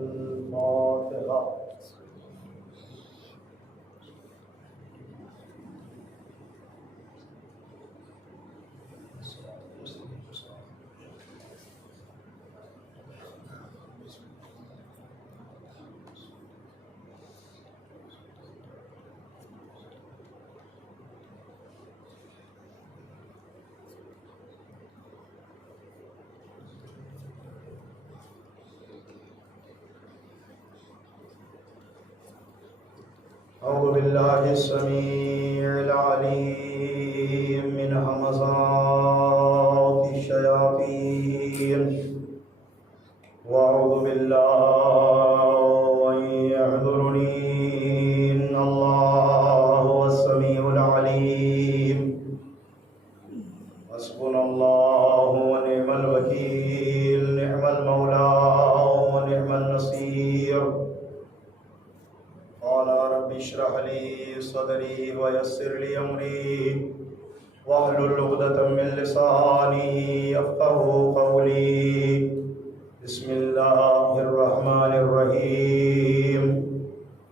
الفاتحة. أعوذ بالله السميع العليم من همزات الشياطين وأعوذ بالله أن يحضرني إن الله هو السميع العليم حسبنا الله ونعم الوكيل نعم المولى ونعم النصير. قال رب اشرح لي صدري ويسر لي أمري واحلل عقدة من لساني يفقهوا قولي. بسم الله الرحمن الرحيم.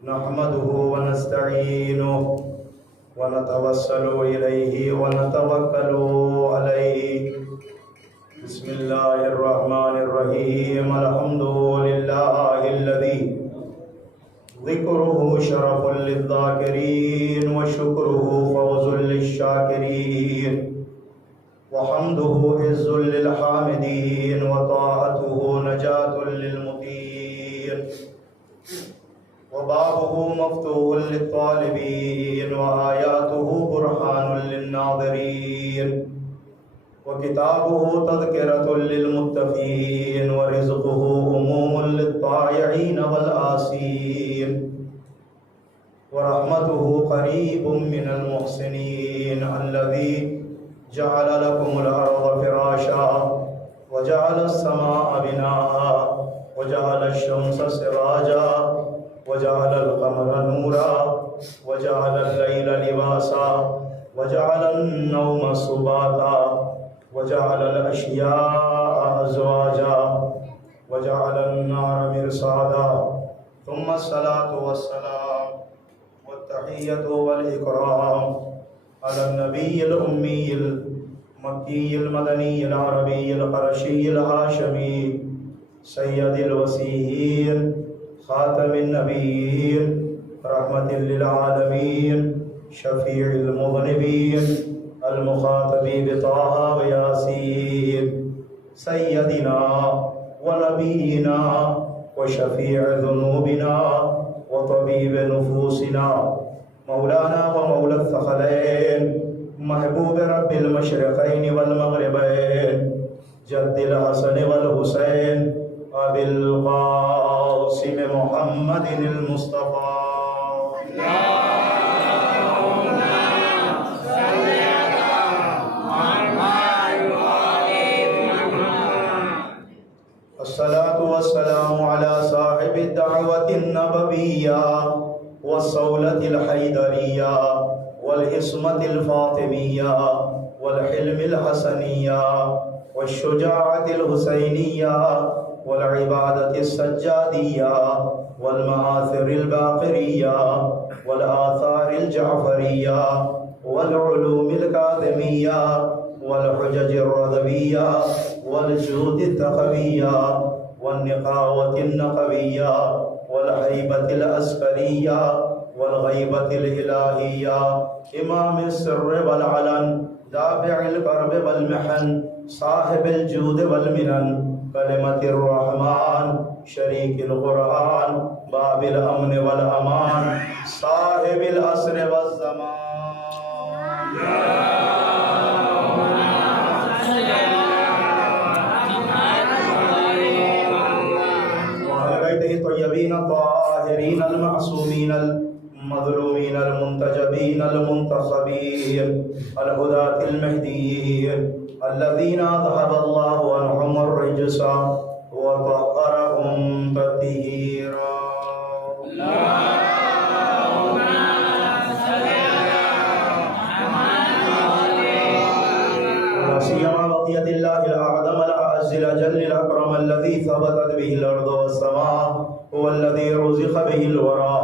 نحمده ونستعينه ونتوسل إليه ونتوكل عليه. بسم الله الرحمن الرحيم. الحمد لله الذي ذكره شرف للذاكرين وشكره فوز للشاكرين وحمده عز للحامدين وطاعته نجاة للمطيعين وبابه مفتوح للطالبين وآياته برهان للناظرين وكتابه تذكرة للمتقين ورزقه هموم للطائعين والآسين ورحمته قريب من المحسنين. الذي جعل لكم الأرض فراشا وجعل السماء بناء وجعل الشمس سراجا وجعل القمر نورا وجعل الليل لباسا وجعل النوم سباتا وجعل الأشياء أزواجا وجعل النار مرصادا. ثم الصلاة والسلام والتحية والإكرام على النبي الأمي المكي المدني العربي القرشي الهاشمي سيد الوصيين خاتم النبيين رحمة للعالمين شفيع المذنبين المخاطب بطه وياسين سيدنا ونبينا وشفيع ذنوبنا وطبيب نفوسنا مولانا ومولى الثقلين محبوب رب المشرقين والمغربين جد الحسن والحسين أبي القاسم محمد المصطفى. الصلاة والسلام على صاحب الدعوة النبوية والصولة الحيدرية والعصمة الفاطمية والحلم الحسنية والشجاعة الحسينية والعبادة السجادية والمآثر الباقرية والآثار الجعفرية والعلوم الكاظمية والحجج الرضوية والجود التقوية والنقاوة النقوية والهيبة العسكرية والغيبة الإلهية إمام السر والعلن دافع الكرب والمحن صاحب الجود والمنن كلمة الرحمن شريك القرآن باب الأمن والأمان صاحب العصر والزمان. الطيبين الطاهرين المعصومين المظلومين المنتجبين المنتخبين الهداة المهديين الذين ذهب الله عنهم الرجس وطهرهم تطهيرا. سيما بقية الله الأعظم الأعز الأجل الأكرم الذي ثبتت به الأرض والسماء والسماء هو الذي رزق به الورى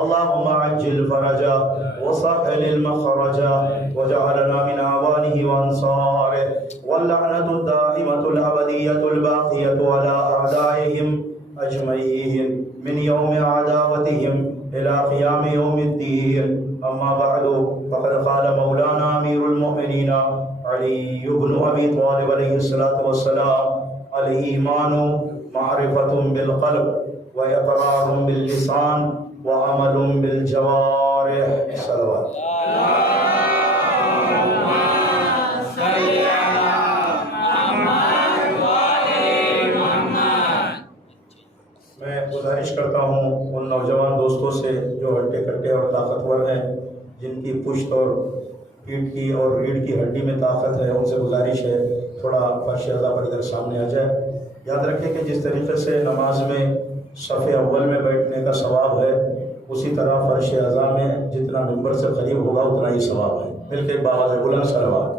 اللهم عجل فرجا وسهل المخرجا وجعلنا من أعوانه وأنصاره واللعنة الدائمة الأبدية الباقية على أعدائهم أجمعين من يوم عداوتهم إلى قيام يوم الدين أما بعد فقد قال مولانا أمير المؤمنين علي بن أبي طالب عليه الصلاة والسلام الإيمان معرفة بالقلب وإقرار باللسان وعمل بالجوارح. صلوات. میں گزارش کرتا ہوں ان نوجوان دوستوں سے جو ہڈے کٹے اور طاقتور ہیں، جن کی پشت اور پیٹھ کی اور ریڑھ کی ہڈی میں طاقت ہے، ان سے گزارش ہے تھوڑا فرش اعضاء پر ادھر سامنے آ جائے۔ یاد رکھیں کہ جس طریقے سے نماز میں صف اول میں بیٹھنے کا ثواب ہے، اسی طرح فرش اعضاء میں جتنا ممبر سے قریب ہوگا اتنا ہی ثواب ہے۔ مل کے بآواز بلند صلوات۔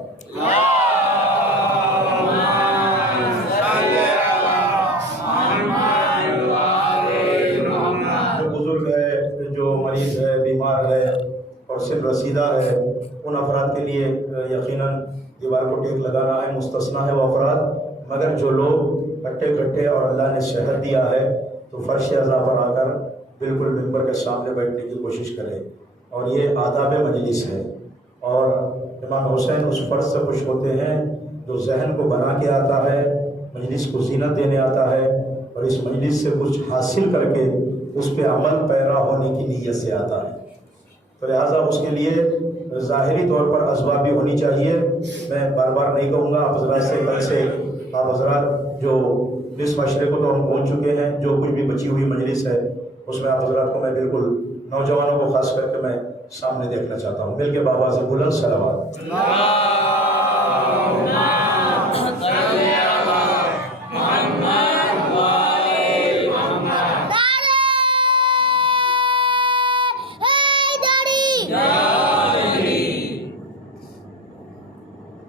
جو بزرگ ہے، جو مریض ہے، بیمار ہے اور صرف رسیدہ ہے، ان افراد کے لیے یقیناً دیوار کو ٹیک لگانا ہے، مستثنیٰ ہے وہ افراد، مگر جو لوگ ہٹے کٹے اور اللہ نے صحت دیا ہے تو فرش اعضاء پر آ کر بالکل ممبر کے سامنے بیٹھنے کی کوشش کرے، اور یہ آداب مجلس ہے۔ اور امام حسین اس فرض سے خوش ہوتے ہیں جو ذہن کو بنا کے آتا ہے، مجلس کو زینت دینے آتا ہے، اور اس مجلس سے کچھ حاصل کر کے اس پہ عمل پیرا ہونے کی نیت سے آتا ہے۔ تو لہٰذا اس کے لیے ظاہری طور پر اسباب بھی ہونی چاہیے۔ میں بار بار نہیں کہوں گا، آپ حضرات سے کل سے آپ حضرات جو نصف عشرے کو تو ہم پہنچ چکے ہیں، جو کچھ بھی بچی ہوئی مجلس ہے اس میں آپ حضرات کو میں بالکل نوجوانوں کو خاص کر کے میں سامنے دیکھنا چاہتا ہوں۔ مل کے بابا سے بلند صلوات۔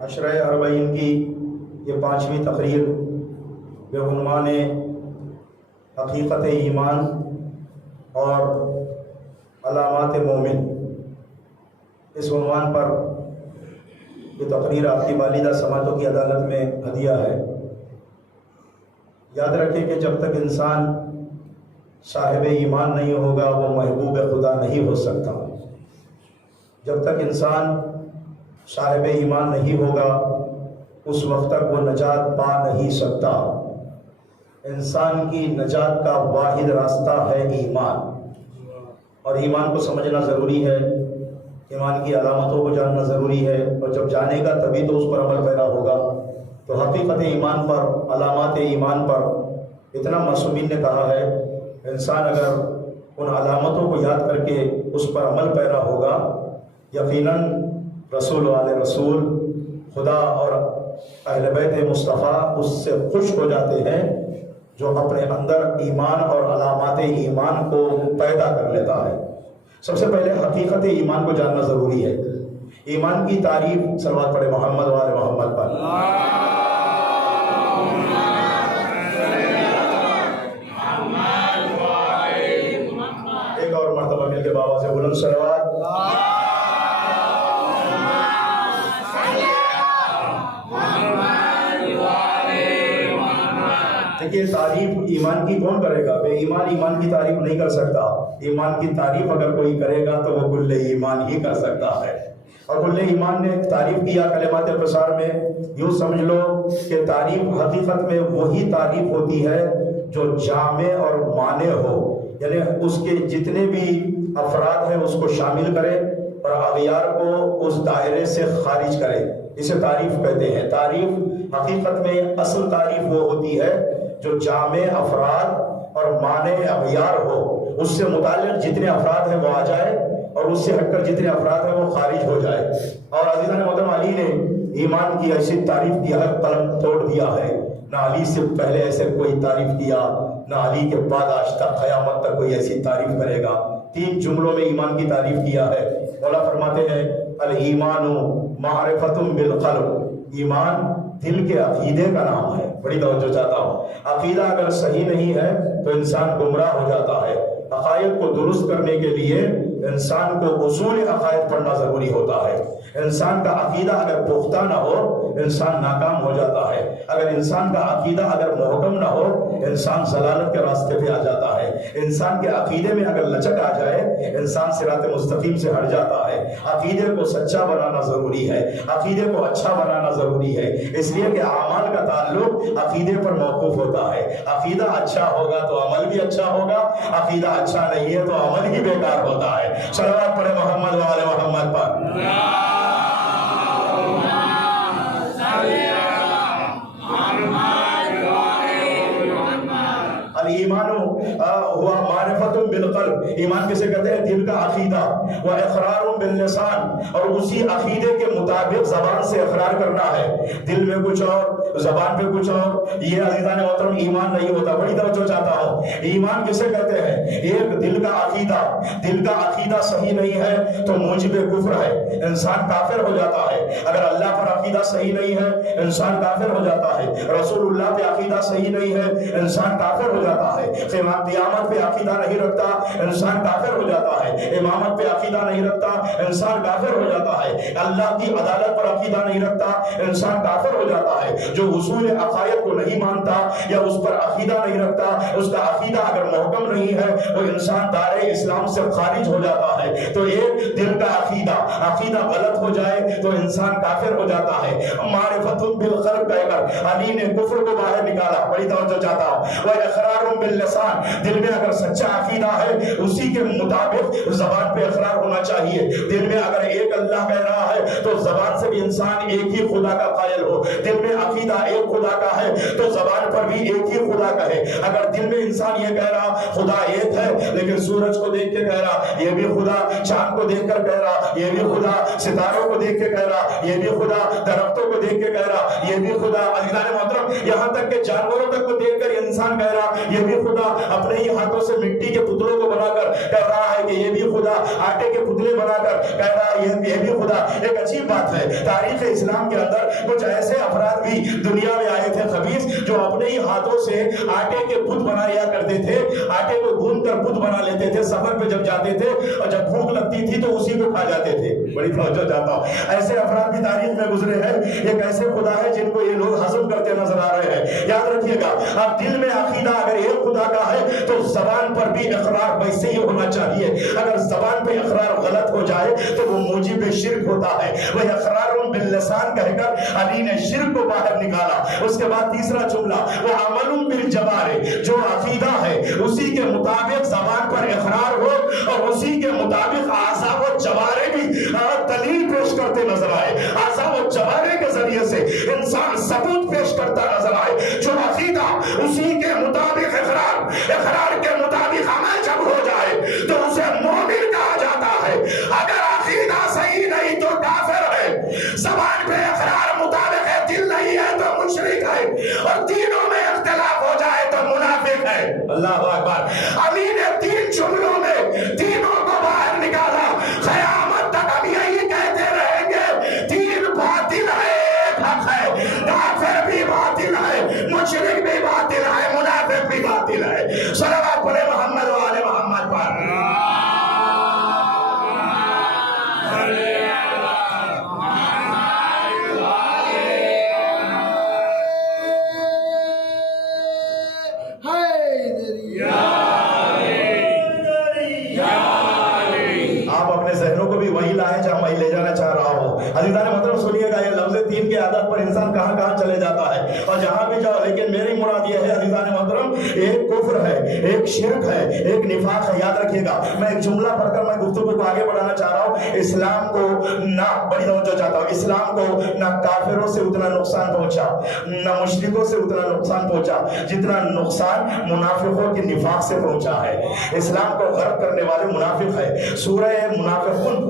عشرہ اربعین کی یہ 5ویں تقریر بعنوان حقیقت ایمان اور علامات مومن، اس عنوان پر یہ تقریر آپ کی والدہ سماعتوں کی عدالت میں ہدیہ ہے۔ یاد رکھیں کہ جب تک انسان صاحب ایمان نہیں ہوگا وہ محبوب خدا نہیں ہو سکتا۔ جب تک انسان صاحب ایمان نہیں ہوگا اس وقت تک وہ نجات پا نہیں سکتا۔ انسان کی نجات کا واحد راستہ ہے ایمان، اور ایمان کو سمجھنا ضروری ہے، ایمان کی علامتوں کو جاننا ضروری ہے، اور جب جانے گا تبھی تو اس پر عمل پیدا ہوگا۔ تو حقیقت ایمان پر، علامات ایمان پر اتنا معصومین نے کہا ہے، انسان اگر ان علامتوں کو یاد کر کے اس پر عمل پیدا ہوگا، یقیناً رسول والے رسول، خدا اور اہل بیت مصطفیٰ اس سے خوش ہو جاتے ہیں جو اپنے اندر ایمان اور علامات ایمان کو پیدا کر لیتا ہے۔ سب سے پہلے حقیقت ایمان کو جاننا ضروری ہے۔ ایمان کی تعریف، صلوات پڑھے محمد و آل محمد پر۔ ایک اور مرتبہ مل کے بابا سے بلند صلوات۔ دیکھیے، تعریف ایمان کی کون کرے گا؟ بے ایمان ایمان کی تعریف نہیں کر سکتا۔ ایمان کی تعریف اگر کوئی کرے گا تو وہ کل ایمان ہی کر سکتا ہے۔ اور کل ایمان نے تعریف کیا کلمات پسار میں، یوں سمجھ لو کہ تعریف حقیقت میں وہی تعریف ہوتی ہے جو جامع اور مانع ہو، یعنی اس کے جتنے بھی افراد ہیں اس کو شامل کرے اور اغیار کو اس دائرے سے خارج کرے، اسے تعریف کہتے ہیں۔ تعریف حقیقت میں اصل تعریف وہ ہوتی ہے جو جامع افراد اور مانع اغیار ہو، اس سے متعلق جتنے افراد ہیں وہ آ جائے اور اس سے ہٹ کر جتنے افراد ہیں وہ خارج ہو جائے۔ اور عزیزان محترم، علی نے ایمان کی ایسی تعریف کی ہے، قلم توڑ دیا ہے۔ نہ علی سے پہلے ایسے کوئی تعریف کیا، نہ علی کے بعد آج تک قیامت تک کوئی ایسی تعریف کرے گا۔ 3 جملوں میں ایمان کی تعریف کیا ہے۔ مولا فرماتے ہیں الایمان معرفۃ بالقلب، ایمان دل کے عقیدے کا نام ہے۔ بڑی توجہ چاہتا ہوں، عقیدہ اگر صحیح نہیں ہے تو انسان گمراہ ہو جاتا ہے۔ عقائد کو درست کرنے کے لیے انسان کو اصول عقائد پڑھنا ضروری ہوتا ہے۔ انسان کا عقیدہ اگر پختہ نہ ہو انسان ناکام ہو جاتا ہے۔ اگر انسان کا عقیدہ اگر محکم نہ ہو انسان ضلالت کے راستے پہ آ جاتا ہے۔ انسان کے عقیدے میں اگر لچک آ جائے انسان صراط مستقیم سے ہٹ جاتا ہے۔ عقیدے کو سچا بنانا ضروری ہے، عقیدے کو اچھا بنانا ضروری ہے، اس لیے کہ اعمال کا تعلق عقیدے پر موقوف ہوتا ہے۔ عقیدہ اچھا ہوگا تو عمل بھی اچھا ہوگا، عقیدہ اچھا نہیں ہے تو عمل ہی بیکار ہوتا ہے۔ صلوات پڑھے محمد و آل محمد پر۔ ایمان ہوا معرفت بالقلب، ایمان کسے کہتے ہیں؟ دل کا عقیدہ، و اقرار باللسان، اور اسی عقیدے کے مطابق زبان سے اقرار کرنا ہے، دل میں کچھ اور زبان پہ کچھ اور۔ یہ عزیزان محترم ایمان نہیں ہوتا۔ بڑی توجہ چاہتا ہوں، ایمان کسے کہتے ہیں؟ ایک دل کا عقیدہ، دل کا عقیدہ صحیح نہیں ہے تو موجب کفر ہے، انسان کافر ہو جاتا ہے۔ اگر اللہ پر عقیدہ صحیح نہیں ہے انسان کافر ہو جاتا ہے، رسول اللہ پہ عقیدہ صحیح نہیں ہے انسان کافر ہو جاتا ہے، قیامت پہ عقیدہ نہیں رکھتا انسان کافر ہو جاتا ہے، امامت پہ عقیدہ نہیں رکھتا انسان کافر ہو جاتا ہے، اللہ کی عدالت پر عقیدہ نہیں رکھتا انسان کافر ہو جاتا ہے۔ جو اصول عقائد کو نہیں مانتا یا اس پر عقیدہ نہیں رکھتا، اس کا عقیدہ اگر محکم نہیں ہے وہ انسان دائرہ اسلام سے خارج ہو جاتا ہے۔ تو ایک دل کا عقیدہ غلط ہو جائے تو انسان کافر ہو جاتا ہے۔ معرفت بالقلب کہہ کر علی نے کفر کو باہر نکالا۔ بڑی توجہ چاہتا ہوں، وہ اقرار باللسان، دل میں اگر سچا عقیدہ ہے اسی کے مطابق زبان پہ اقرار ہونا چاہیے۔ دل میں اگر ایک اللہ کہہ رہا ہے تو زبان سے بھی انسان ایک ہی خدا کا قائل ہو، دل میں عقیدہ ایک خدا کا ہے تو زبان پر بھی ایک ہی خدا کہے۔ اگر دل میں انسان یہ کہہ رہا خدا ایک ہے لیکن سورج کو دیکھ کے کہہ رہا یہ بھی خدا، چاند کو دیکھ کر کہہ رہا یہ بھی خدا، ستاروں کو دیکھ کے کہہ رہا یہ بھی خدا، درختوں کو دیکھ کے کہہ رہا یہ بھی خدا، عزیزان محترم یہاں تک کہ جانوروں تک کو دیکھ کر انسان کہہ رہا یہ بھی خدا، اپنے ہی ہاتھوں سے مٹی کے پتلوں کو بنا کر کہہ رہا ہے کہ یہ بھی خدا، آٹے کے پتلے بنا کر کہہ رہا ہے یہ بھی خدا۔ ایک عجیب بات ہے، تاریخ اسلام کے اندر کچھ ایسے افراد بھی دنیا میں آئے تھے خبیث جو اپنے ہی ہاتھوں سے آٹے کے بت بنایا کرتے تھے، آٹے کو گوندھ کر بت بنا لیتے تھے، سفر پہ جب جاتے تھے اور جب بھوک لگتی تھی تو اسی کو کھا جاتے تھے۔ بڑی توجہ چاہتا ہوں، ایسے افراد بھی تاریخ میں گزرے ہیں۔ ایک ایسے خدا ہے جن کو یہ لوگ ہضم کرتے نظر آ رہے ہیں۔ یاد رکھیے گا، اب دل میں عقیدہ اگر ایک خدا کا ہے تو زبان پر بھی اقرار ویسے ہی ہونا چاہیے۔ اگر زبان پہ اقرار غلط ہو جائے تو وہ موجب شرک ہوتا ہے۔ وہ اقرار باللسان کہہ کر علی نے شرک کو باہر نکالا۔ اس کے بعد تیسرا جملہ وہ عمل بالجوارح، جو عقیدہ ہے اسی کے مطابق زبان پر اقرار ہو اور اسی کے مطابق اعضاء و جوارح بھی دلیل پیش کرتے نظر آئے، اعضاء و جوارح کے ذریعے سے انسان ثبوت پیش کرتا نظر آئے۔ جو عقیدہ اسی کے مطابق اقرار کے مطابق عمل جب ہو جائے تو اسے مومن کہا جاتا ہے۔ اگر عقیدہ صحیح نہیں تو کافر ہے، زبان پہ اقرار مطابق ہے دل نہیں ہے تو مشرک ہے، اور تینوں میں اختلاف ہو جائے تو منافق ہے۔ اللہ اکبر۔ علی نے تین جملوں میں تینوں کو باہر نکالا۔ قیامت تک ہم یہی کہتے رہیں گے، دین باطل ہے ایک حق ہے، کافر بھی باطل ہے، مشرک بھی باطل ہے، منافق بھی باطل ہے۔ صلوات پڑھے محمد و آل محمد پر۔ وہی لائے جہاں میں لے جانا چاہ رہا ہوں۔ عزیزان محترم سنیے گا، یہ لفظ تین کے عادت پر انسان کہاں کہاں چلے جاتا ہے اور جہاں بھی جاؤ، لیکن میری مراد یہ ہے عزیزان محترم، ایک کفر ہے، ایک شرک ہے، ایک نفاق ہے۔ یاد رکھیے گا، میں ایک جملہ پڑھ کر میں گفتگو کو آگے بڑھانا چاہ رہا ہوں۔ اسلام کو نہ بڑی توجہ چاہتا ہوں، اسلام کو نہ کافروں سے اتنا نقصان پہنچا، نہ مشرکوں سے اتنا نقصان پہنچا جتنا نقصان منافقوں کے نفاق سے پہنچا ہے۔ اسلام کو غرق کرنے والے منافق ہے۔ سورہ منافقون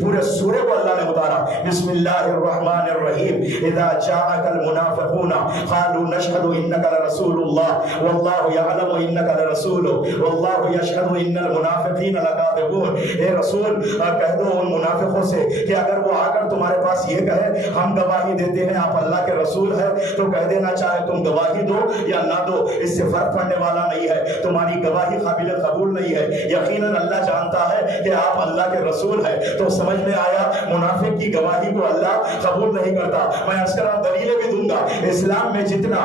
پورے سورے کو اللہ نے اتارا۔ بسم اللہ الرحمن الرحیم، اذا جاءك المنافقون قالوا نشهد انك لرسول الله والله يعلم انك وصدق الرسول واللہ یشہد ان المنافقین لکاذبون۔ اے رسول کہہ دو ان منافقوں سے کہ اگر وہ آ کر تمہارے پاس یہ کہے ہم گواہی دیتے ہیں آپ اللہ کے رسول ہیں، تو کہہ دینا چاہے تم گواہی دو یا نہ دو، اس سے فرق پڑنے والا نہیں ہے، تمہاری گواہی قابل قبول نہیں ہے۔ یقیناً اللہ جانتا ہے کہ آپ اللہ کے رسول ہیں۔ تو سمجھ میں آیا منافق کی گواہی کو اللہ قبول نہیں کرتا۔ میں عرض کر رہا ہوں دلیلیں بھی دوں گا، اسلام میں جتنا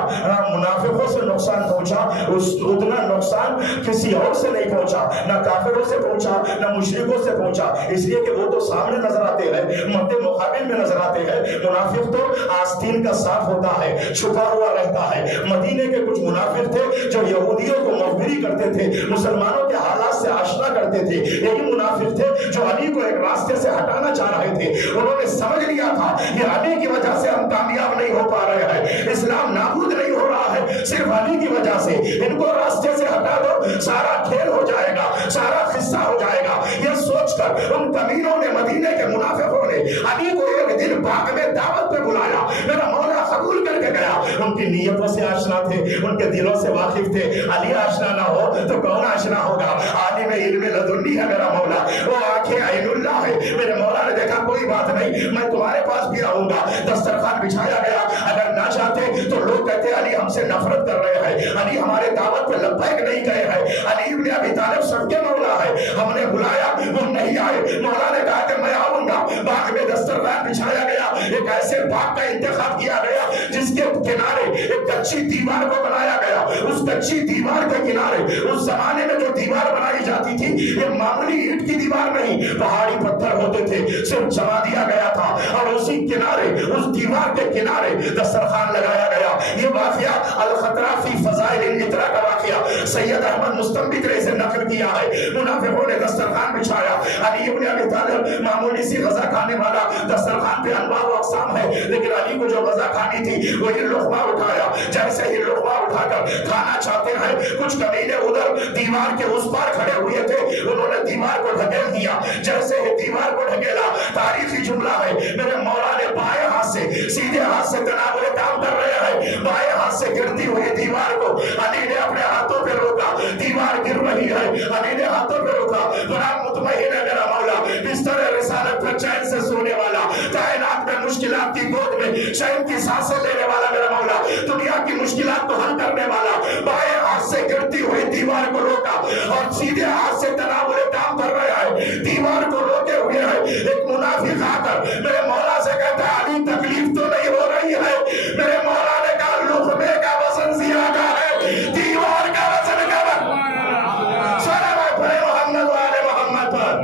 منافقوں سے نقصان پہنچا اتنا نقصان کسی اور سے نہیں پہنچا، نہ کافروں سے پہنچا نہ مشرکوں سے پہنچا، اس لیے کہ وہ تو سامنے نظر آتے ہیں، مد مقابل میں نظر آتے ہیں۔ منافق تو آستین کا صاف ہوتا ہے، چھپا ہوا رہتا ہے۔ مدینے کے کچھ منافق تھے جو یہودیوں کو مخبری کرتے تھے، مسلمانوں کے حالات سے آشنا کرتے تھے، یہی منافق تھے جو علی کو ایک راستے سے ہٹانا چاہ رہے تھے۔ انہوں نے سمجھ لیا تھا کہ علی کی وجہ سے ہم کامیاب نہیں ہو پا رہے ہیں، اسلام نابود نہیں ہو رہا ہے صرف علی کی وجہ سے، ان کو راستے سے ہٹا دو سارا کھیل ہو جائے گا، سارا قصہ ہو جائے گا۔ یہ سوچ کر ان کمینوں نے، مدینے کے منافقوں نے علی کو ایک دن باغ میں دعوت پہ بلایا، میرا مولا قبول کر کے گیا۔ ان کی نیتوں سے آشنا تھے، ان کے دلوں سے واقف تھے۔ علی آشنا نہ ہو تو کون آشنا ہوگا؟ عالم علم لدنی ہے میرا مولا، وہ آنکھیں عین اللہ ہے۔ میرے مولا نے دیکھا کوئی بات نہیں، میں تمہارے پاس بھی رہوں گا۔ دسترخوان بچھایا گیا، اگر نہ چاہتے تو لوگ کہتے علی ہم سے نفرت کر رہے ہیں، علی ہمارے دعوت پہ لبیک نہیں کہے ہیں، علی ابن ابی طالب سب کے مولا ہے، ہم نے بلایا وہ نہیں آئے۔ مولا نے کہا کہ میں آؤں گا۔ باغ میں دسترخوان بچھایا گیا، ایک ایسے باغ کا انتخاب کیا گیا جس کے کنارے ایک کچی دیوار کو بنایا گیا۔ اس کچی دیوار کے کنارے، اس زمانے میں جو دیوار بنائی جاتی تھی یہ معمولی اینٹ کی دیوار نہیں، پہاڑی پتھر ہوتے تھے، صرف جما دیا گیا تھا، اور اسی کنارے، اس دیوار کے کنارے دسترخوان لگایا گیا۔ یہ واقعہ الخطرہ فی فضائل الاترا کا واقعہ سید احمد مستنبط نے اسے نقل کیا ہے۔ منافقوں نے دسترخوان بچھایا، علی ابن ابی طالب معمولی سی غذا کھانے والا، دسترخوان پہ انواع و اقسام ہے، لیکن علی کو جو غذا کھانی تھی وہ یہ لقمہ اٹھایا۔ جیسے ہی لقمہ اٹھا کر کھانا چاہتے ہیں، کچھ کمینے ادھر دیوار کے اس پار کھڑے ہوئے تھے، انہوں نے دیوار کو ڈھکیل دیا۔ جیسے ہی دیوار کو ڈھکیلا، تاریخی جملہ ہے، میرے مولا نے بائیں ہاتھ سے، سیدھے ہاتھ سے تناول کام کر رہے ہیں، بائیں ہاتھ سے گرتی ہوئی دیوار کو علی نے اپنے ہاتھوں پہ روکا۔ دیوار گر رہی ہے، علی نے ہاتھوں پہ روکا۔ بڑا مطمئن ہے میرا مولا، بستر رسالت پر چین سے سونے والا، کائنات میں مشکلات کی گود میں چین کی سانسیں لینے والا میرا مولا، دنیا کی مشکلات کو حل کرنے والا، بائیں ہاتھ سے گرتی ہوئی دیوار کو روکا اور سیدھے ہاتھ سے تناول کام کر رہا ہے، دیوار کو روکے ہوئے ہے۔ ایک منافق آ کر میرے مولا سے کہتا ہے علی تکلیف تو نہیں ہو رہی ہے؟ میرے مولا نے کہا لقمے کا وزن زیادہ ہے، دیوار کا وزن کم ہے۔ صلوات پڑھے محمد و آل محمد پر۔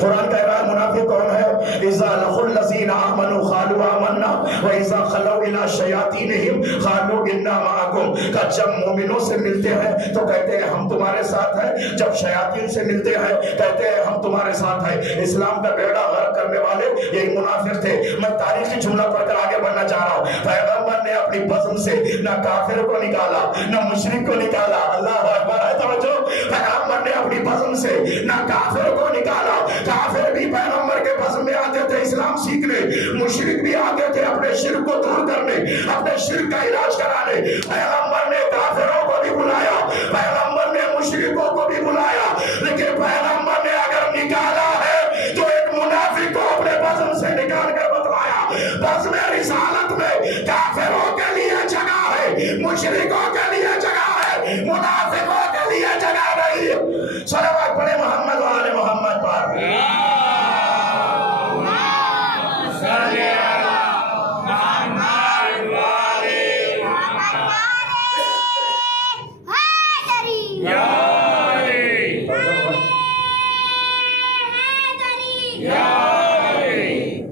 قرآن کا اعلان منافق کون ہے؟ اذا لقوا الذین آمنوا قالوا آمنا واذا خلوا الى شیاطینہم قالوا انا معکم۔ کہ جب مومنوں سے ملتے ہیں تو کہتے ہیں ہم تمہارے ساتھ ہیں، جب شیاطین سے ملتے ہیں کہتے ہیں ہم تمہارے ساتھ ہیں۔ اسلام کا بیڑا غرق کرنے والے یہی منافق تھے۔ میں تاریخی جملہ پڑھ کر آگے بڑھنا چاہ رہا ہوں۔ پیغمبر نے اپنی بزم سے نہ کافر کو نکالا نہ مشرک کو نکالا، اللہ اکبر ہے توجہ۔ پیغمبر نے اپنی بزم سے نہ کافر کو نکالا، کافر بھی پیغمبر کے بزم میں آتے تھے اسلام سیکھنے، مشرک بھی آتے تھے اپنے شرک کو دور کرنے، اپنے شرک کا علاج کرانے۔ پیغمبر نے کافروں کو بھی بلایا، پیغمبر نے مشرکوں کو بھی بلایا، لیکن پیغمبر نے اگر نکالا ہے تو ایک منافق کو اپنے بزم سے نکال کر بتلایا بزم رسالت میں کافروں کے لیے جگہ ہے، مشرکوں کے لیے جگہ ہے، منافقوں کے لیے جگہ نہیں۔ صلوات پڑھے محمد و آل محمد پر۔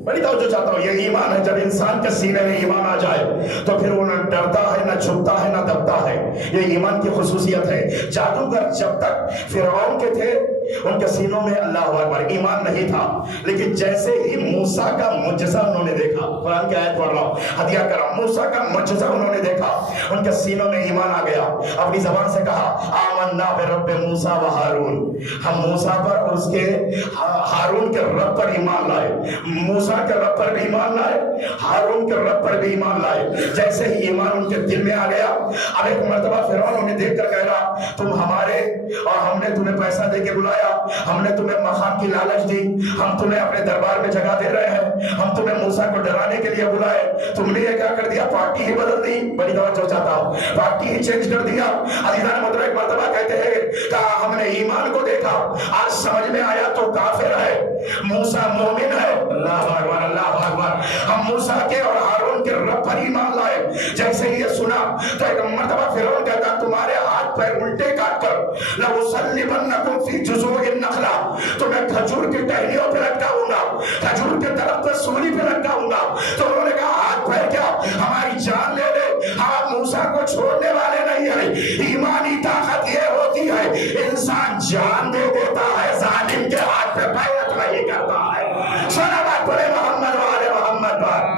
بڑی توجہ چاہتا ہوں، یہ ایمان ہے۔ جب انسان کے سینے میں ایمان آ جائے تو پھر وہ نہ ڈرتا ہے نہ چھپتا ہے نہ دبتا ہے، یہ ایمان کی خصوصیت ہے۔ جادوگر جب تک فرعون کے تھے ان کے سینوں میں اللہ اکبر ایمان نہیں تھا، لیکن جیسے ہی موسیٰ کا معجزہ انہوں نے دیکھا، قرآن کی آیت پڑھ رہا ہوں، ہدیہ کرام، موسیٰ کا معجزہ انہوں نے دیکھا، ان کے سینوں میں ایمان آ گیا، اپنی زبان سے کہا آمنا برب موسیٰ و ہارون، ہم موسیٰ پر اور اس کے ہارون کے رب پر ایمان لائے، موسیٰ کے رب پر بھی ایمان لائے، ہارون کے رب پر بھی ایمان لائے۔ جیسے ہی ایمان ان کے دل میں آ گیا، اب ایک مرتبہ فرعون انہیں دیکھ کر کہہ رہا تم ہمارے اور ہم نے تمہیں پیسہ دے کے بلایا، ہم نے تمہیں مقام کی لالچ دی، ہم تمہیں اپنے دربار میں جگہ دے رہے ہیں، ہم تمہیں موسیٰ کو ڈرانے کے لیے بلائے، تم نے یہ کیا کر دیا؟ پارٹی ہی بدل دی۔ بڑی توجہ چاہتا ہوں، پارٹی ہی چینج کر دیا۔ عزیزان محترم ایک مرتبہ کہتے ہیں کہ ہم نے ایمان کو دیکھا، آج سمجھ میں آیا تو کافر ہے، موسیٰ مومن ہے۔ اللہ اکبر اللہ اکبر، ہم موسیٰ کے اور ہارون کے رب پر ایمان لائے۔ جیسے یہ سنا تو ایک مرتبہ فرعون کہتا تمہارے ہاتھ پیر الٹے کاٹ کر لَأُصَلِّبَنَّكُمْ فِي جُذُوعِ النَّخْلَةِ، تمہیں کھجور کی ٹہنیوں پہ لٹکاؤں گا، کھجور کے درخت پر سولی پہ لٹکاؤں گا۔ تو انہوں نے کہا ہاتھ پیر کیا، ہماری جان لے لے، ہم موسیٰ کو چھوڑنے والے نہیں ہیں۔ ایمانی طاقت یہ ہوتی ہے انسان جان دے دیتا ہے، ظالم کے ہاتھ پہ بیعت نہیں کرتا ہے۔ صلوات پڑھے محمد والے محمد پر۔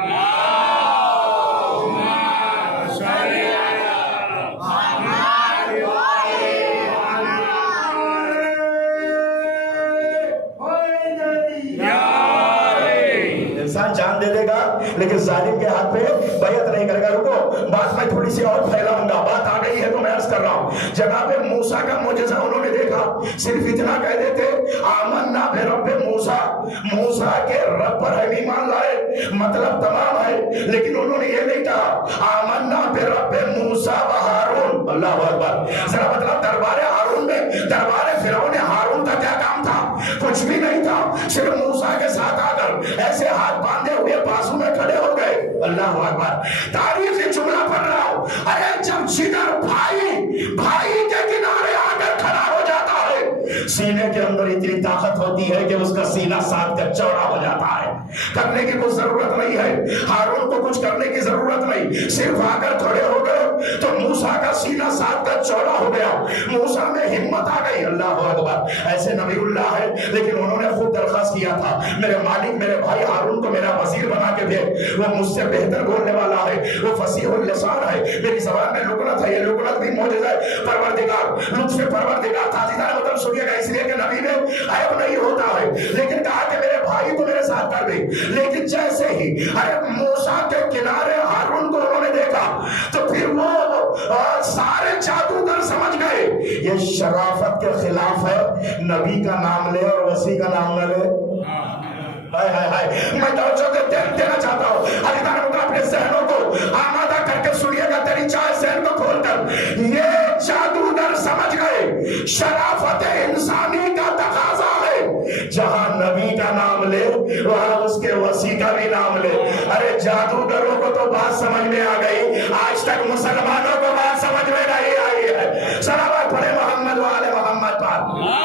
انسان جان دے دے گا لیکن ظالم کے ہاتھ پہ بیعت نہیں کرے گا۔ رکو، بات میں تھوڑی سی اور پھیلاؤں گا، بات آ گئی ہے تو میں عرض کر رہا ہوں۔ جناب موسیٰ کا معجزہ انہوں نے دیکھا، صرف اتنا کہہ دیتے آمنا برب موسیٰ، موسیٰ کے رب پر ہم ایمان لائے، مطلب تمام ہے، لیکن انہوں نے یہ نہیں کہا آمنا برب موسیٰ و ہارون۔ اللہ اکبر، ذرا مطلب دربار ہارون میں، دربار فرعون ہارون کا کیا کام تھا؟ کچھ بھی نہیں تھا، صرف موسیٰ کے ساتھ آ کر ایسے ہاتھ باندھے ہوئے بازو میں کھڑے ہو گئے۔ اللہ اکبر، تاریخی جملہ پڑھ رہا ہوں، ارے جب جگر بھائی کے کنارے آ کر کھڑا ہو جاتا ہے، سینے کے اندر اتنی طاقت ہوتی ہے کہ اس کا سینہ ساتھ کا چوڑا ہو جاتا ہے۔ کرنے کی کوئی ضرورت نہیں ہے، ہارون کو کچھ کرنے کی ضرورت نہیں، صرف آ کر کھڑے ہو گئے تو موسیٰ کا سینہ ساتھ کا چوڑا ہو گیا، موسیٰ میں ہمت آ گئی۔ اللہ اکبر، ایسے نبی اللہ ہے لیکن انہوں نے خود درخواست کیا تھا میرے مالک میرے بھائی ہارون کو میرا وزیر بنا کے دے، وہ مجھ سے بہتر بولنے والا ہے، وہ فصیح اللسان ہے، میری زبان میں لکنت ہے، یہ لکنت بھی معجزہ ہے پروردگار، لطف پروردگار تھا۔ مطلب سنیے گا، اس لیے کہ نبی میں عیب نہیں ہوتا ہے، لیکن کہا کہ میرے بھائی کو میرے ساتھ کر دے۔ لیکن جیسے ہی موسیٰ کے کنارے ہارون کو انہوں نے دیکھا تو پھر وہ سارے جادوگر سمجھ گئے یہ شرافت کے خلاف ہے، نبی کا نام لے اور وسیع کا نام نہ لے۔ میں توجہ دینا چاہتا ہوں، اپنے ذہنوں کو آمادہ کر کے سنیے گا، تیری چاہے ذہن کو کھول کر، یہ جادوگر سمجھ گئے شرافت انسانی کا تقاضا ہے، جہاں نبی کا نام لے وہاں اس کے وسیع کا بھی نام لے۔ ارے جادوگروں کو تو بات سمجھ میں آ گئی، آج تک مسلمانوں کو بات سمجھ میں نہیں آئی ہے۔ صلوات پڑھے محمد والے محمد پر۔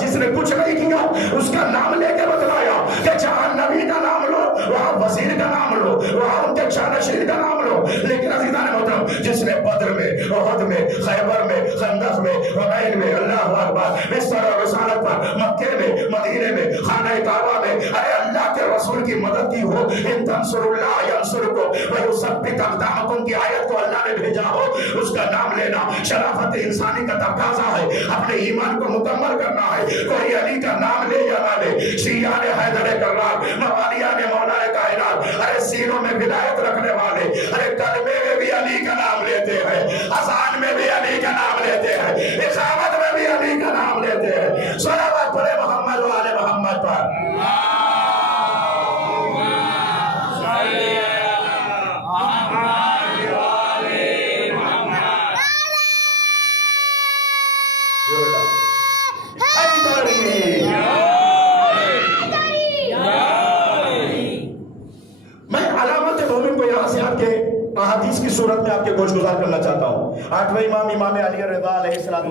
جس نے کچھ نہیں کیا اس کا نام لے کے بتلایا کہ جہاں نبی کا نام لو وہاں وزیر کا نام لو، وہاں ان کے جانشین کا نام لو۔ لیکن عزیزان محترم، جس نے بدر میں، احد میں، خیبر میں، خندق میں، حنین میں، اللہ اکبر، مصر اور رسالت پر، مکے میں، مدینے میں، خانہ کعبہ میں، ارے اللہ کے رسول کی مدد کی ہو، ان تنصر اللہ ینصرکم ویثبت اقدامکم کی آیت کو اللہ نے بھیجا ہو، اس کا نام لینا شرافت انسانی کا تقاضا ہے، اپنے ایمان کو مکمل کرنا ہے۔ کوئی علی کا نام لے یا نہ لے، شیعان حیدر کرار، موالیان مولا کائنات، ارے سینوں میں ولایت رکھنے والے، ارے کلمے میں بھی علی کا نام لیتے ہیں، اذان میں بھی علی کا نام لیتے ہیں، اقامت میں بھی علی کا نام لیتے ہیں۔ صلوات پڑھے محمد والے محمد پر۔ احادیث کی صورت میں آپ کے گوش گزار کرنا چاہتا ہوں۔ 8ویں امام امام علی رضا علیہ السلام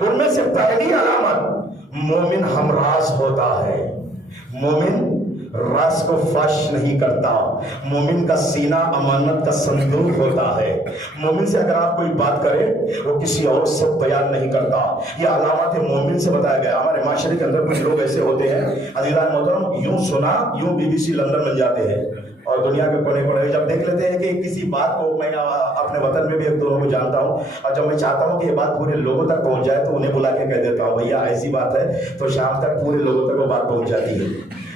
ان میں سے پہلی علامت مومن ہمراز ہوتا ہے. مومن راز کو فاش نہیں کرتا. مومن کا سینہ امانت کا صندوق ہوتا ہے. مومن سے اگر آپ کوئی بات کرے وہ کسی اور سے بیان نہیں کرتا. یہ علامات مومن سے بتایا گیا. ہمارے معاشرے کے اندر کچھ لوگ ایسے ہوتے ہیں عزیزان محترم، یوں سنا یوں BBC لندن بن جاتے ہیں اور دنیا کے کونے کونے جب دیکھ لیتے ہیں کہ کسی بات کو، میں اپنے وطن میں بھی ایک دو کو جانتا ہوں، اور جب میں چاہتا ہوں کہ یہ بات پورے لوگوں تک پہنچ جائے تو انہیں بلا کے کہہ دیتا ہوں بھیا ایسی بات ہے، تو شام تک پورے لوگوں تک وہ بات پہنچ جاتی ہے.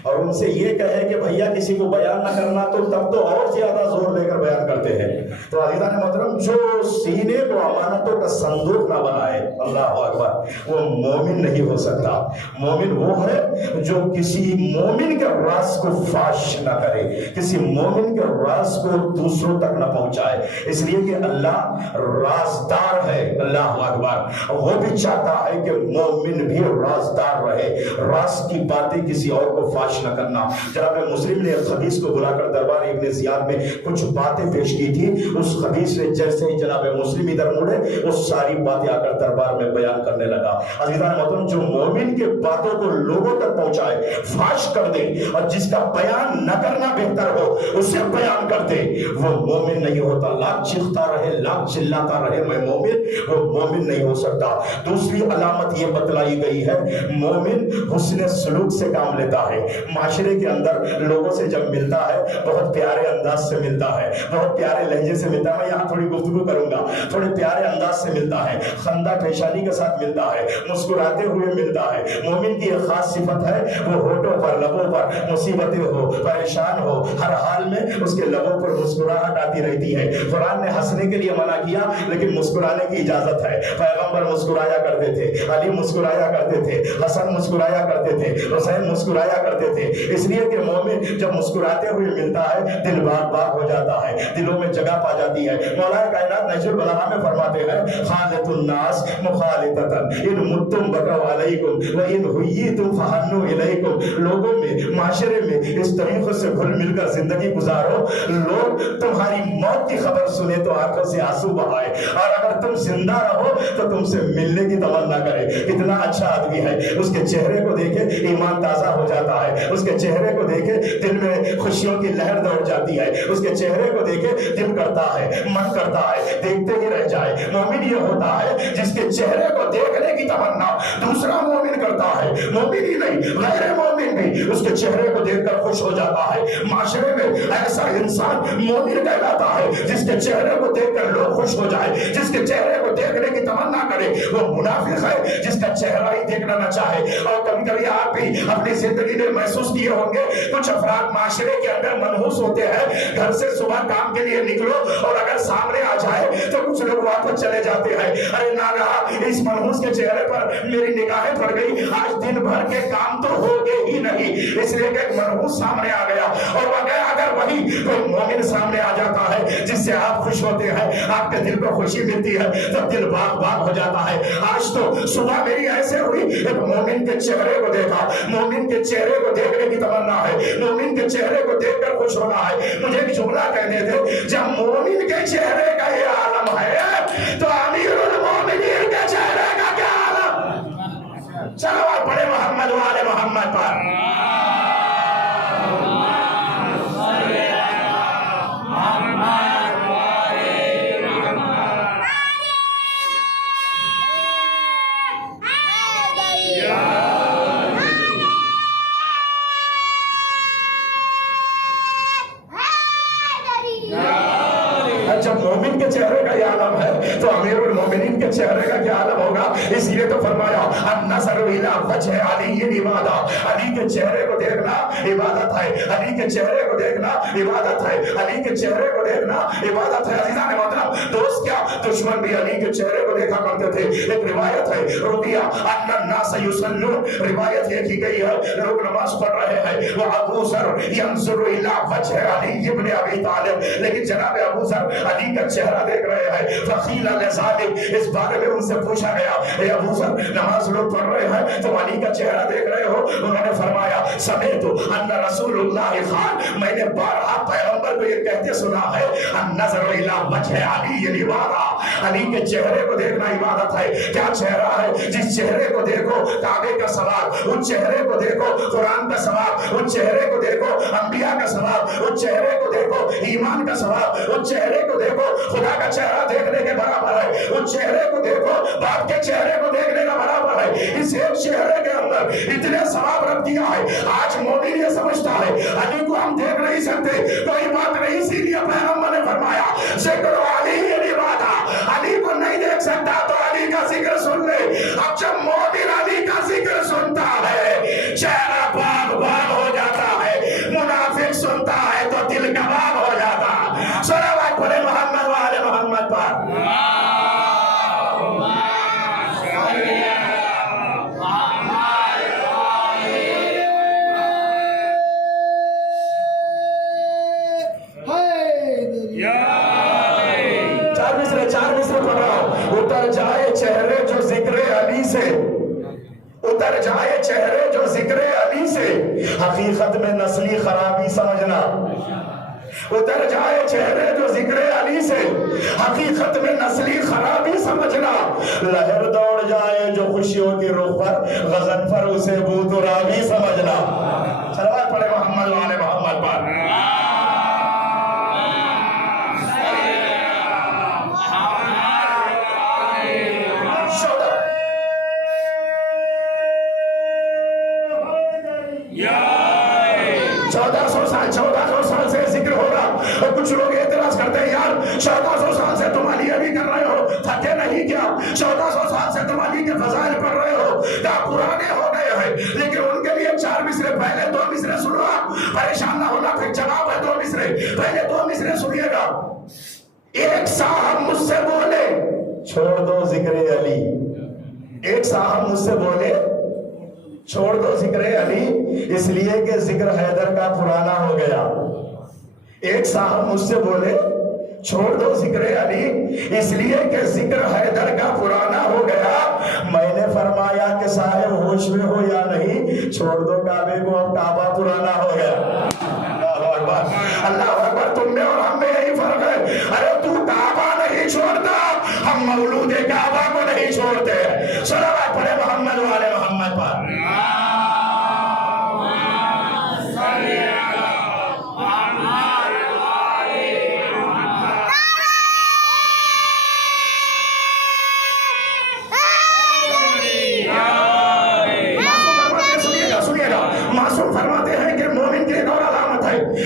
اور ان سے یہ کہے کہ بھیا کسی کو بیان نہ کرنا، تو تب تو اور زیادہ زور دے کر بیان کرتے ہیں. تو عزیزان محترم، جو سینے کو امانتوں کا صندوق نہ بنائے، اللہ اکبر، وہ مومن نہیں ہو سکتا. مومن وہ ہے جو کسی مومن کے راز کو فاش نہ کرے، کسی مومن کے راز کو دوسروں تک نہ پہنچائے. اس لیے کہ اللہ رازدار ہے. اللہ اکبر. وہ بھی چاہتا ہے کہ مومن بھی رازدار رہے. راز کی باتیں کسی اور کو فاش نہ کرنا. جناب مسلم نے ایک خبیث کو بلا کر دربار ابن زیاد میں کچھ باتیں پیش کی تھی. اس خبیث نے جیسے ہی جناب مسلم ادھر مڑے وہ ساری باتیں آ کر دربار میں بیان کرنے لگا. عزیزان محترم، جو مومن کے باتوں کو لوگوں تک پہنچائے، فاش کر دے، اور جس کا بیان نہ کرنا بہتر ہو اسے بیان کر دے، وہ مومن نہیں ہوتا. لاکھ چیختا رہے، لاکھ چلاتا رہے میں مومن، وہ مومن نہیں ہو سکتا. دوسری علامت یہ بتلائی گئی ہے، مومن حسن سلوک سے کام لیتا ہے. معاشرے کے اندر لوگوں سے جب ملتا ہے بہت پیارے انداز سے ملتا ہے، بہت پیارے لہجے سے ملتا ہے. میں یہاں تھوڑی گفتگو کروں گا. تھوڑے پیارے انداز سے ملتا ہے، خندہ پیشانی کے ساتھ ملتا ہے، مسکراتے ہوئے ملتا ہے. مومن کی ایک خاص صفت ہے، وہ ہونٹوں پر، لبوں پر، مصیبتیں ہو، پریشان ہو، ہر حال میں اس کے لبوں پر مسکراہٹ آتی رہتی ہے. قرآن نے ہنسنے کے لیے منع کیا لیکن مسکرانے کی اجازت ہے. پیغمبر مسکرایا کرتے تھے، علی مسکرایا کرتے تھے، حسن مسکرایا کرتے تھے، حسین مسکرایا کرتے تھے. اس لیے کہ مومن جب مسکراتے ہوئے ملتا ہے دل باغ باغ ہو جاتا ہے، دلوں میں جگہ پا جاتی ہے. مولا کائنات نہج البلاغہ میں فرماتے ہیں، خالط الناس مخالطتاً ان متم بکوا علیکم و ان حییتم فحنوا الیکم. لوگوں میں، معاشرے میں اس طریقے سے گھل مل کر زندگی گزارو، لوگ تمہاری موت کی خبر سنے تو آنکھوں سے آنسو بہائے، اور اگر تم زندہ رہو تو تم سے ملنے کی تمنا کرے. کتنا اچھا آدمی ہے، اس کے چہرے کو دیکھے ایمان تازہ ہو جاتا ہے، اس کے چہرے کو دیکھے دل میں خوشیوں کی لہر دوڑ جاتی ہے، اس کے چہرے کو دیکھے دل کرتا ہے، من کرتا ہے دیکھتے ہی رہ جائے. مومن یہ ہوتا ہے جس کے چہرے کو دیکھنے کی تمنا دوسرا مومن کرتا ہے. مومن ہی نہیں، غیر مومن بھی اس کے چہرے کو دیکھ کر خوش ہو جاتا ہے. معاشرے میں ایسا انسان مومن کہلاتا ہے جس کے چہرے کو دیکھ کر لوگ خوش ہو جائے، جس کے چہرے کو دیکھنے کی تمنا کرے. وہ منافق ہے جس کا چہرہ ہی دیکھنا نہ چاہے. اور کبھی کبھی آپ بھی اپنی زندگی میں محسوس کیے ہوں گے، کچھ افراد معاشرے کے اندر منحوس ہوتے ہیں. گھر سے صبح کام کے لیے نکلو اور اگر سامنے آ جائے تو کچھ لوگ واپس چلے جاتے ہیں. ارے ناگہاں اس منحوس کے چہرے پر میری نگاہیں پڑ گئی، آج دن بھر کے کام تو ہو گے ہی نہیں، اس لیے کہ ایک منحوس سامنے آ گیا. اور اگر وہی کوئی مومن سامنے آ جاتا ہے جس سے آپ خوش ہوتے ہیں، آپ کے دل کو خوشی ملتی ہے، تو دل باغ باغ ہو جاتا ہے. آج تو صبح میری ایسے ہوئی، ایک مومن کے چہرے کو دیکھا، مومن کے چہرے کو دیکھنے کی تمنا ہے، مومن کے چہرے کو دیکھ کر خوش ہونا ہے. مجھے ایک جملہ کہنے تھے، جب مومن کے چہرے کا یہ عالم ہے تو امیر المومنین کے چہرے کا کیا عالم. چلو آپ پڑھے محمد والے محمد پر. جب مومن کے چہرے کا یہ عالم ہے تو امیر المومنین کے چہرے کا کیا عالم ہوگا. اس لیے تو فرمایا النظر الی وجہ علی عبادت. علی کے چہرے کو دیکھنا عبادت ہے، علی کے چہرے کو دیکھنا عبادت ہے، علی کے چہرے کو دیکھنا عبادت ہے. عزیزان محترم، دوست کیا دشمن بھی علی کے چہرے کو دیکھا کرتے تھے. ایک روایت ہے رضیہ ان الناس یصلون، روایت یہ کی گئی ہے لوگ نماز پڑھ رہے ہیں، وہ ابو ذر ینظر الی وجہ علی ابن ابی طالب، لیکن جناب ابو ذر علی کا چہرہ دیکھ رہے ہیں. فقیل لذالک، اس بارے میں ان سے پوچھا گیا، اے ابو ذر نماز لوگ پڑھ رہے ہیں تو علی کا چہرہ دیکھ رہے ہو. انہوں نے فرمایا سمیت ان رسول اللہ خان، میں نے بارہا پیغمبر کو یہ کہتے سنا ہے النظر الی وجہ علی عبادہ، علی کے چہرے کو دیکھنا عبادت ہے. کیا چہرہ ہے؟ جس چہرے کو دیکھو کعبے کا ثواب، اس چہرے کو دیکھو قرآن کا ثواب، اس چہرے کو دیکھو انبیاء کا ثواب، اس چہرے کو دیکھو ایمان کا ثواب، اس چہرے کو دیکھو خدا کا چہرہ دیکھنے کے برابر ہے، اس چہرے کو دیکھو باپ کے چہرے کو دیکھنے کا برابر ہے. اس ایک چہرے کے اندر اتنے ثواب رکھ دیا ہے. آج مومن یہ سمجھتا ہے علی کو ہم دیکھ نہیں سکتے، کوئی بات نہیں، اسی لیے پیغمبر نے فرمایا ذکر علی عبادہ، علی کو نہیں دیکھ سکتا تو علی کا ذکر سن لے. اب جب مومن علی کا ذکر سنتا ہے چہرہ باغ باغ ہو جاتا ہے، منافق سنتا ہے تو دل کباب ہو جاتا. صلوات پڑھے محمد والے محمد پر. چار مصرے پڑھ رہا ہوں. اتر جائے چہرے جو ذکر علی سے، اتر جائے چہرے جو ذکر علی سے، حقیقت میں نسلی خرابی سمجھنا. اتر جائے چہرے جو ذکر علی سے، حقیقت میں نسلی خرابی سمجھنا. لہر دوڑ جائے جو خوشیوں کی رخ پر، غزن پر اسے بو ترابی سمجھنا. صلوات پڑھے محمد والے محمد پر. چودہ سو سال سے ذکر ہوگا. اور کچھ لوگ اعتراض کرتے ہیں یار 1400 سال سے تم علی علی کر رہے ہو، تھکے نہیں کیا؟ 1400 سال سے تم علی کے فضائل پڑھ رہے ہو، کیا پرانے ہو گئے ہیں؟ لیکن ان کے لیے 4 مصرے پہلے 2 مصرے سنو، پریشان نہ ہونا، پھر جواب ہے 2 مصرے. پہلے 2 مصرے سنیے گا. ایک صاحب مجھ سے بولے چھوڑ دو ذکر علی، ایک صاحب مجھ سے بولے چھوڑ دو ذکر علی، اس لیے کہ ذکر حیدر کا پرانا ہو گیا. ایک صاحب مجھ سے بولے چھوڑ دو ذکر علی، اس لیے کہ ذکر حیدر کا پرانا ہو گیا. میں نے فرمایا کہ صاحب ہوش میں ہو یا نہیں، چھوڑ دو کعبے کو، اب کعبہ پرانا ہو گیا. اللہ اکبر، اللہ اکبر. تم میں اور ہم میں یہی فرق ہے. ارے تو کعبہ نہیں چھوڑتا، ہم مولود کعبہ کو نہیں چھوڑتے. صلوات پڑھے محمد والے محمد پر.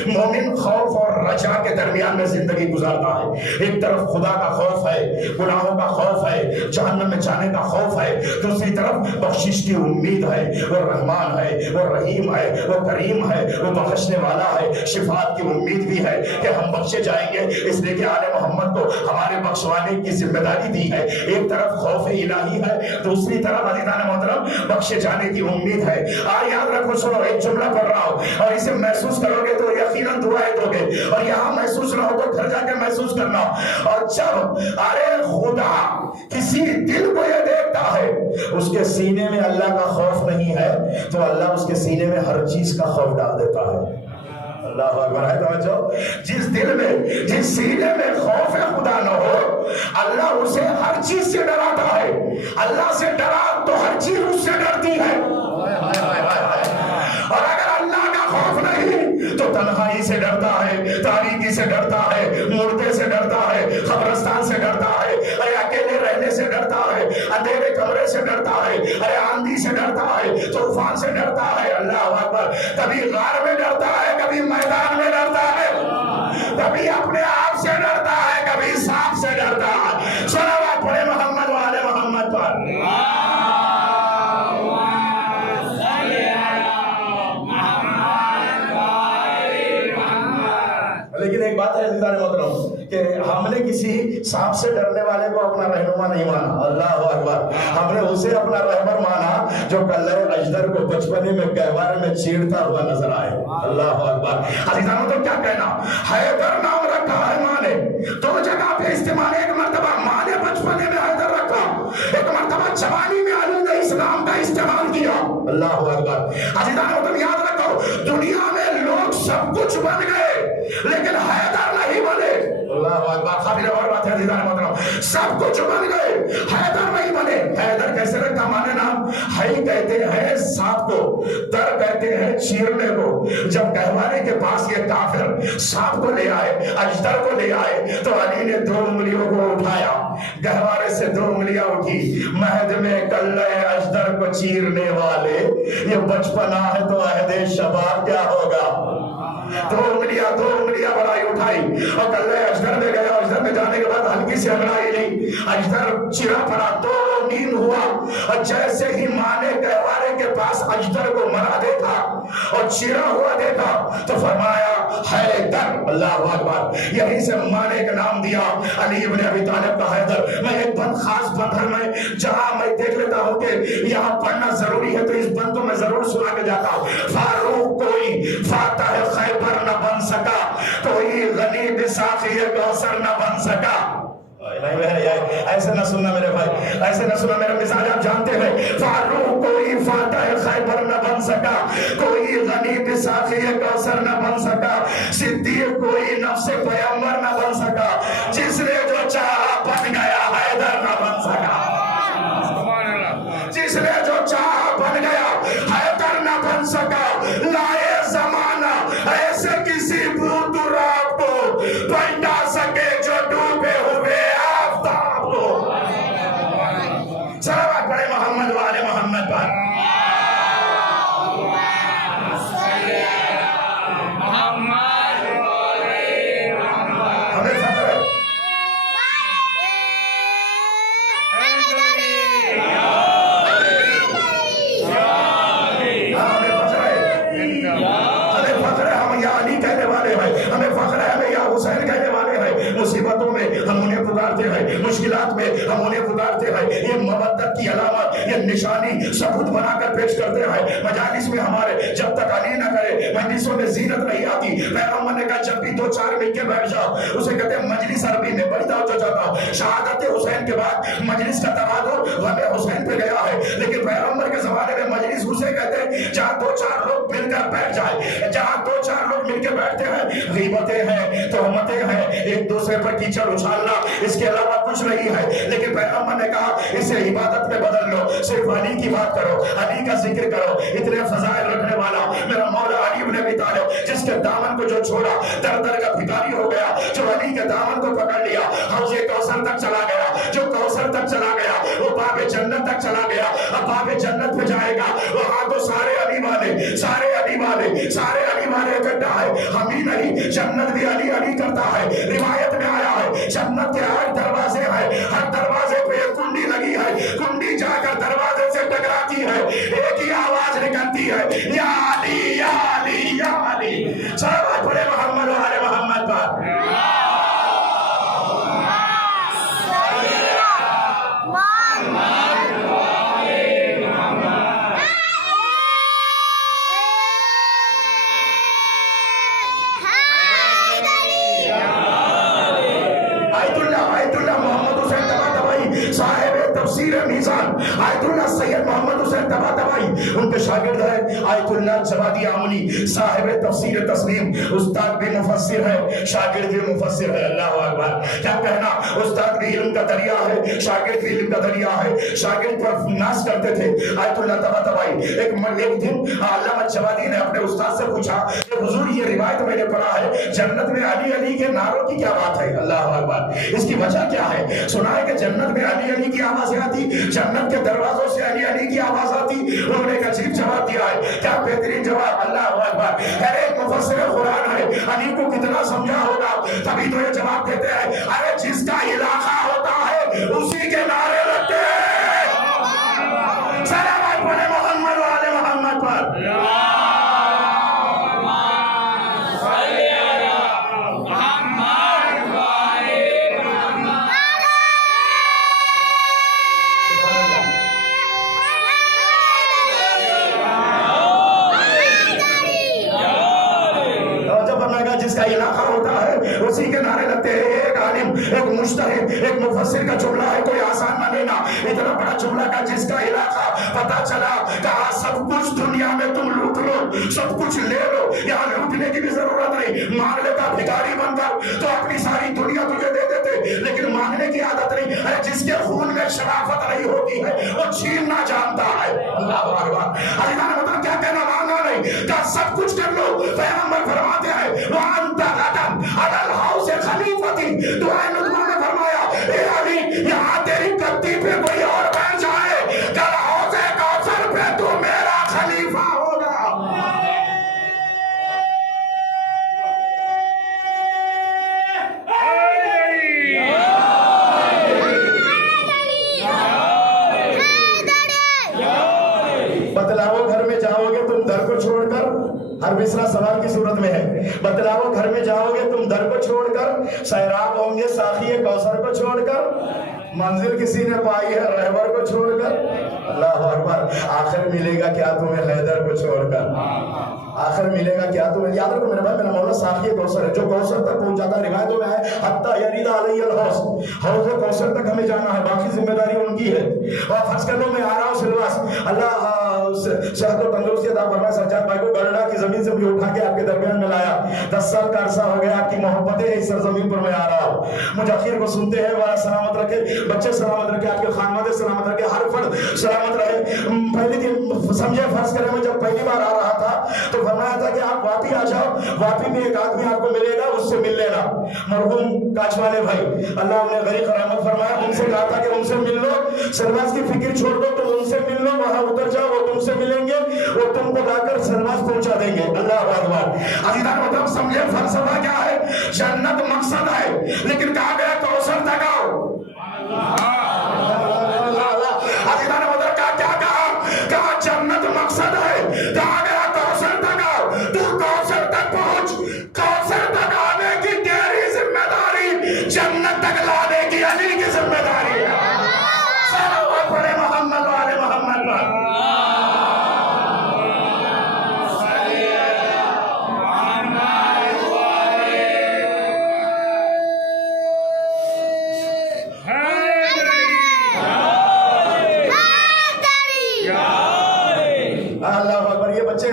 مومن خوف اور رجا کے درمیان میں زندگی گزارتا ہے. ایک طرف خدا کا خوف ہے، گناہوں کا خوف ہے، جہنم میں جانے کا خوف ہے، دوسری طرف بخشش کی امید ہے. وہ رحمان ہے، وہ رحیم ہے، وہ کریم ہے، وہ بخشنے والا ہے. شفاعت کی امید بھی ہے کہ ہم بخشے جائیں گے، اس لیے کہ آل محمد کو ہمارے بخشوانے کی ذمہ داری دی ہے. ایک طرف خوف الہی ہے، دوسری طرف عزیزان محترم بخشے جانے کی امید ہے. یاد رکھو، سنو، ایک جملہ پڑھ رہا ہوں اور اسے محسوس کرو گے تو یقیناً دعائیں دو گے، اور یہاں محسوس نہ ہو تو گھر جا کے محسوس کرنا. اور جب خدا کسی دل کو یہ دیکھتا ہے اس کے سینے میں اللہ کا خوف نہیں ہے تو اللہ اس کے سینے میں ہر چیز کا خوف ڈال دیتا ہے. اللہ اکبر ہے. توجہ، جس دل میں، جس سینے میں خوف خدا نہ ہو، اللہ اسے ہر چیز سے ڈراتا ہے. اللہ سے ڈرا تو ہر چیز اس سے ڈرتی ہے. اور اگر اللہ کا خوف نہیں تو تنہائی سے ڈرتا ہے، تاریکی سے ڈرتا ہے، مردے سے ڈرتا ہے، قبرستان سے ڈرتا ہے، اکیلے رہنے سے ڈرتا ہے، اندھیرے کمرے سے ڈرتا ہے، آندھی سے ڈرتا ہے، طوفان سے ڈرتا ہے. اللہ اکبر. کبھی غار میں ڈرتا ہے، کبھی میدان میں ڈرتا ہے، کبھی اپنے آپ سے ڈرتا ہے، کبھی سانپ سے ڈرتا ہے. صلوات پڑھے محمد والے محمد پر. لیکن ایک بات ہے عزیزان محترم کہ ہم نے کسی سانپ سے ڈرنے والے کو اپنا رہنما نہیں مانا. اللہ اکبر. ہم نے اسے اپنا رہبر مانا جو کلہ اجدر کو بچپنے میں گہوارے میں چیرتا ہوا نظر آئے. اللہ اکبر. عزیزان محترم کیا کہنا، حیدر نام رکھا ہے ماں نے 2 جگہ پہ استعمال. ایک مرتبہ ماں نے بچپنے میں حیدر رکھا، ایک مرتبہ جوانی میں علی نے اس اسلام کا استعمال کیا. اللہ اکبر. عزیزان تم یاد رکھو دنیا میں لوگ سب کچھ بن گئے لیکن حیدر نہیں بنے. اللہ اکبر. خاطر اور بات ہے عزیزان محترم, سب کچھ بن گئے حیدر نہیں بنے. حیدر کیسے رکھا مانے نام؟ ہی کہتے ہیں سانپ کو, در کہتے ہیں چیرنے کو. جب گہوارے کے پاس یہ کافر سانپ کو لے آئے, اجدر کو لے آئے, تو علی نے 2 انگلیوں کو اٹھایا, گہوارے سے 2 انگلیاں اٹھی, مہد میں کلے اجدر کو چیرنے والے, یہ بچپنا ہے تو عہد شباب کیا ہوگا. 2 انگلیاں بڑائی اٹھائی اور کلے اجدر میں گیا. اجدر میں جانے کے بعد ہلکی سی انگڑائی لی, اجدر چرا پڑا, 2 نیم ہوا. اور جیسے ہی ماں نے گہوارے کے پاس اجدر کو مرا دیکھا اور چرا ہوا دیکھا تو فرمایا حیدر. اللہ اکبر. یہیں سے ماں نے ایک نام دیا علی ابن ابی طالب کا حیدر. میں ایک بند خاص بندر میں جہاں میں دیکھ لیتا ہوں کہ یہاں پڑھنا ضروری ہے تو اس بند کو میں ضرور سنا کے جاتا ہوں. فاروق کوئی فاتح خیبر نہ بن سکا, کوئی غنی بساقی کوثر نہ بن سکا. ایسے نہ سننا میرے بھائی, ایسے نہ سننا. میرا مزاج آپ جانتے ہیں. فاروق کوئی فاتح خیبر نہ بن سکا, کوئی غنی بساقی کوثر نہ بن سکا, صدیق کوئی نفس پیغمبر نہ بن سکا, جس نے جو چاہا بن گیا حیدر نہ بن سکا. جس نے جو چاہا بن گیا حیدر نہ بن سکا. لائے زمانہ ایسے کسی بوت رات کو پلٹا سکے جو ڈوبے ہوئے آفتاب کو. صلوات پڑھے محمد والے محمد پر. مصیبتوں میں ہم انہیں پکارتے ہیں, مشکلات میں ہم انہیں پکارتے ہیں. یہ مودت کی علامت, یہ نشانی ثبوت بنا کر پیش کرتے ہیں. مجالس میں ہمارے جب تک علی نہ کرے مجلسوں میں زینت نہیں آتی. پیغمبر نے کہا جب بھی 2-4 مل کے بیٹھ جاؤ, اسے کہتے ہیں مجلس عربی میں بڑی توجہ چاہتا ہوں. شہادت حسین کے بعد مجلس کا تبادل غم حسین پہ گیا ہے, لیکن پیغمبر کے زمانے میں مجلس اسے کہتے ہیں جہاں 2-4 لوگ مل کر بیٹھ جائے. جہاں 2-4 لوگ مل کے بیٹھتے ہیں, غیبتیں ہیں, تہمتیں ہیں, ایک دوسرے پر کیچڑ اچھالنا, اس کے علاوہ کچھ نہیں ہے. لیکن پیغمبر نے کہا اسے عبادت میں بدل لو, صرف علی کی بات کرو, علی کا ذکر کرو. اتنے فضائل رکھنے والا میرا مولا علی ابن ابی طالب, جس کے دامن کو جو چھوڑا در در کا بھکاری ہو گیا, جو علی کے دامن کو پکڑ لیا حوض کوثر تک چلا گیا, جو کوثر تک چلا گیا وہ باب جنت تک چلا گیا. اب باب جنت پہ جائے گا, وہاں تو سارے علی والے, سارے علی والے, سارے علی والے اکٹھا ہے. ہم ہی نہیں, جنت بھی علی علی کرتا ہے. روایت میں آیا ہے جنت کے 8 دروازے ہیں, ہر دروازے پہ ایک کنڈی لگی ہے, کنڈی جا کر دروازے سے ٹکراتی ہے, ایک ہی آواز نکلتی ہے یا علی یا علی یا علی. صلوات پڑھے محمد و آل محمد پر. آیت اللہ سید محمد حسین طباطبائی ان کے شاگرد ہیں. آیت اللہ جوادی آمنی صاحب تفسیر تسلیم, استاد بھی مفسر ہے, شاگرد بھی مفسر ہے. اللہ اکبر. کیا کہنا, استاد بھی علم کا دریا ہے, شاگرد بھی علم کا دریا ہے. شاگرد پر ناز کرتے تھے. آیت اللہ طباطبائی ایک دن علامہ جوادی نے اپنے استاد سے پوچھا کہ حضور یہ روایت میں نے پڑھا ہے جنت میں علی علی کے نعروں کی کیا بات ہے. اللہ اکبر. اس کی وجہ کیا ہے؟ سنا ہے کہ جنت میں علی علی کی آوازیں آتی, جنت کے دروازوں سے علی علی کی آواز آتی. انہوں نے ایک عجیب جواب دیا ہے. کیا بہترین جواب. اللہ اکبر. ایک مفسر قرآن ہے, علی کو کتنا سمجھا ہوگا تبھی تو یہ جواب دیتے ہیں ارے جس کا علاقہ ہوتا ہے اسی کے نعرے لگتے ہیں. صلوات پڑھے محمد و آل محمد پر. اسی کے نعرے لگتے ہیں. ایک عالم, ایک مجتہد, ایک مفسر کا جملہ ہے, کوئی آسان نہ لینا. اتنا بڑا جملہ کا جس کا علاقہ پتا چلا، کہا سب کچھ دنیا میں تم لوٹ لو، سب کچھ لے لو، یہاں لوٹنے کی بھی ضرورت نہیں، مانگ لیتا بھکاری بن کر تو اپنی ساری دنیا تجھے دے دیتے، لیکن مانگنے کی عادت نہیں ہے۔ جس کے خون میں شرافت نہیں ہوتی ہے وہ چھیننا جانتا ہے۔ اللہ اکبر۔ عزیزان مطلب کیا کہنا، مانگا نہیں، کہا سب کچھ کر لو۔ پیغمبر فرماتے ہیں وَأَنْتَ غَدًا عَلَى الْحَوْضِ خَلِيفَتِي، دعائے لقمان نے فرمایا اے علی یہاں تیری گدی پہ کوئی اور بیٹھ جائے، کل حوض کوثر پہ تو میرا خلیفہ ہوگا۔ بتلاؤ گھر میں جاؤ گے تم در کو چھوڑ کر، ہر مصرع سوال کی صورت میں ہے، بتلاؤ گھر میں جاؤ گے تم در کو چھوڑ کر، سیراب ہوں گے ساقی کوثر کو چھوڑ کر، منزل کسی نے پائی ہے رہبر کو چھوڑ کر۔ اللہ اکبر۔ آخر ملے گا کیا تمہیں حیدر کو چھوڑ کر، آخر ملے گا کیا تمہیں؟ یاد رکھو میرے بھائی، میرا مولا ساقی کوثر ہے، جو کوثر تک پہنچ جاتا ہے، روایتوں میں ہے حتی یرید علی الحوض، حوض کوثر تک ہمیں جانا ہے، باقی ذمہ داری ان کی ہے۔ اور فرض کر لو میں آ رہا ہوں سلواس، اللہ صحت و تندرستی عطا فرمائے، سجاد بھائی کو گڑھا کی زمین سے مجھے اٹھا کے آپ کے درمیان میں لایا، 10 سال کا عرصہ ہو گیا، آپ کی محبتیں اس سرزمین پر میں آ رہا ہوں، مجھے اخیر کو سنتے ہیں، والا سلامت رکھے، بچے سلامت رکھے، آپ کے خانوادے سلامت رکھے، ہر فرد سلامت رہے۔ پہلی دن سمجھے، فرض کریں میں جب پہلی بار آ رہا تھا تو فرمایا تھا کہ آپ واپی آ جاؤ، واپی میں ایک آدمی آپ کو ملے گا، اس سے مل لینا، مرحوم کاچ والے بھائی، اللہ انہیں غریق رحمت فرمایا، ان سے کہا تھا کہ ان سے مل لو، سرواز کی فکر چھوڑ دو، تم ان سے مل لو، وہاں اتر جاؤ، وہ تم سے ملیں گے، وہ تم کو لا کر سرواز پہنچا دیں گے۔ اللہ اکبر۔ عزیزان مطلب سمجھے فلسفہ کیا ہے، جنت مقصد ہے، لیکن کہا گیا کوثر تک آؤ۔ عزیزان مطلب کیا کہا جنت مقصد ہے، کہا گیا کوثر تک آؤ، تو کوثر تک پہنچ، کوثر تک آنے کی تیری ذمہ داری، جنت تک لانے کی علی کی ذمہ داری ہے۔ صلوات پڑھے محمد والے محمد پر۔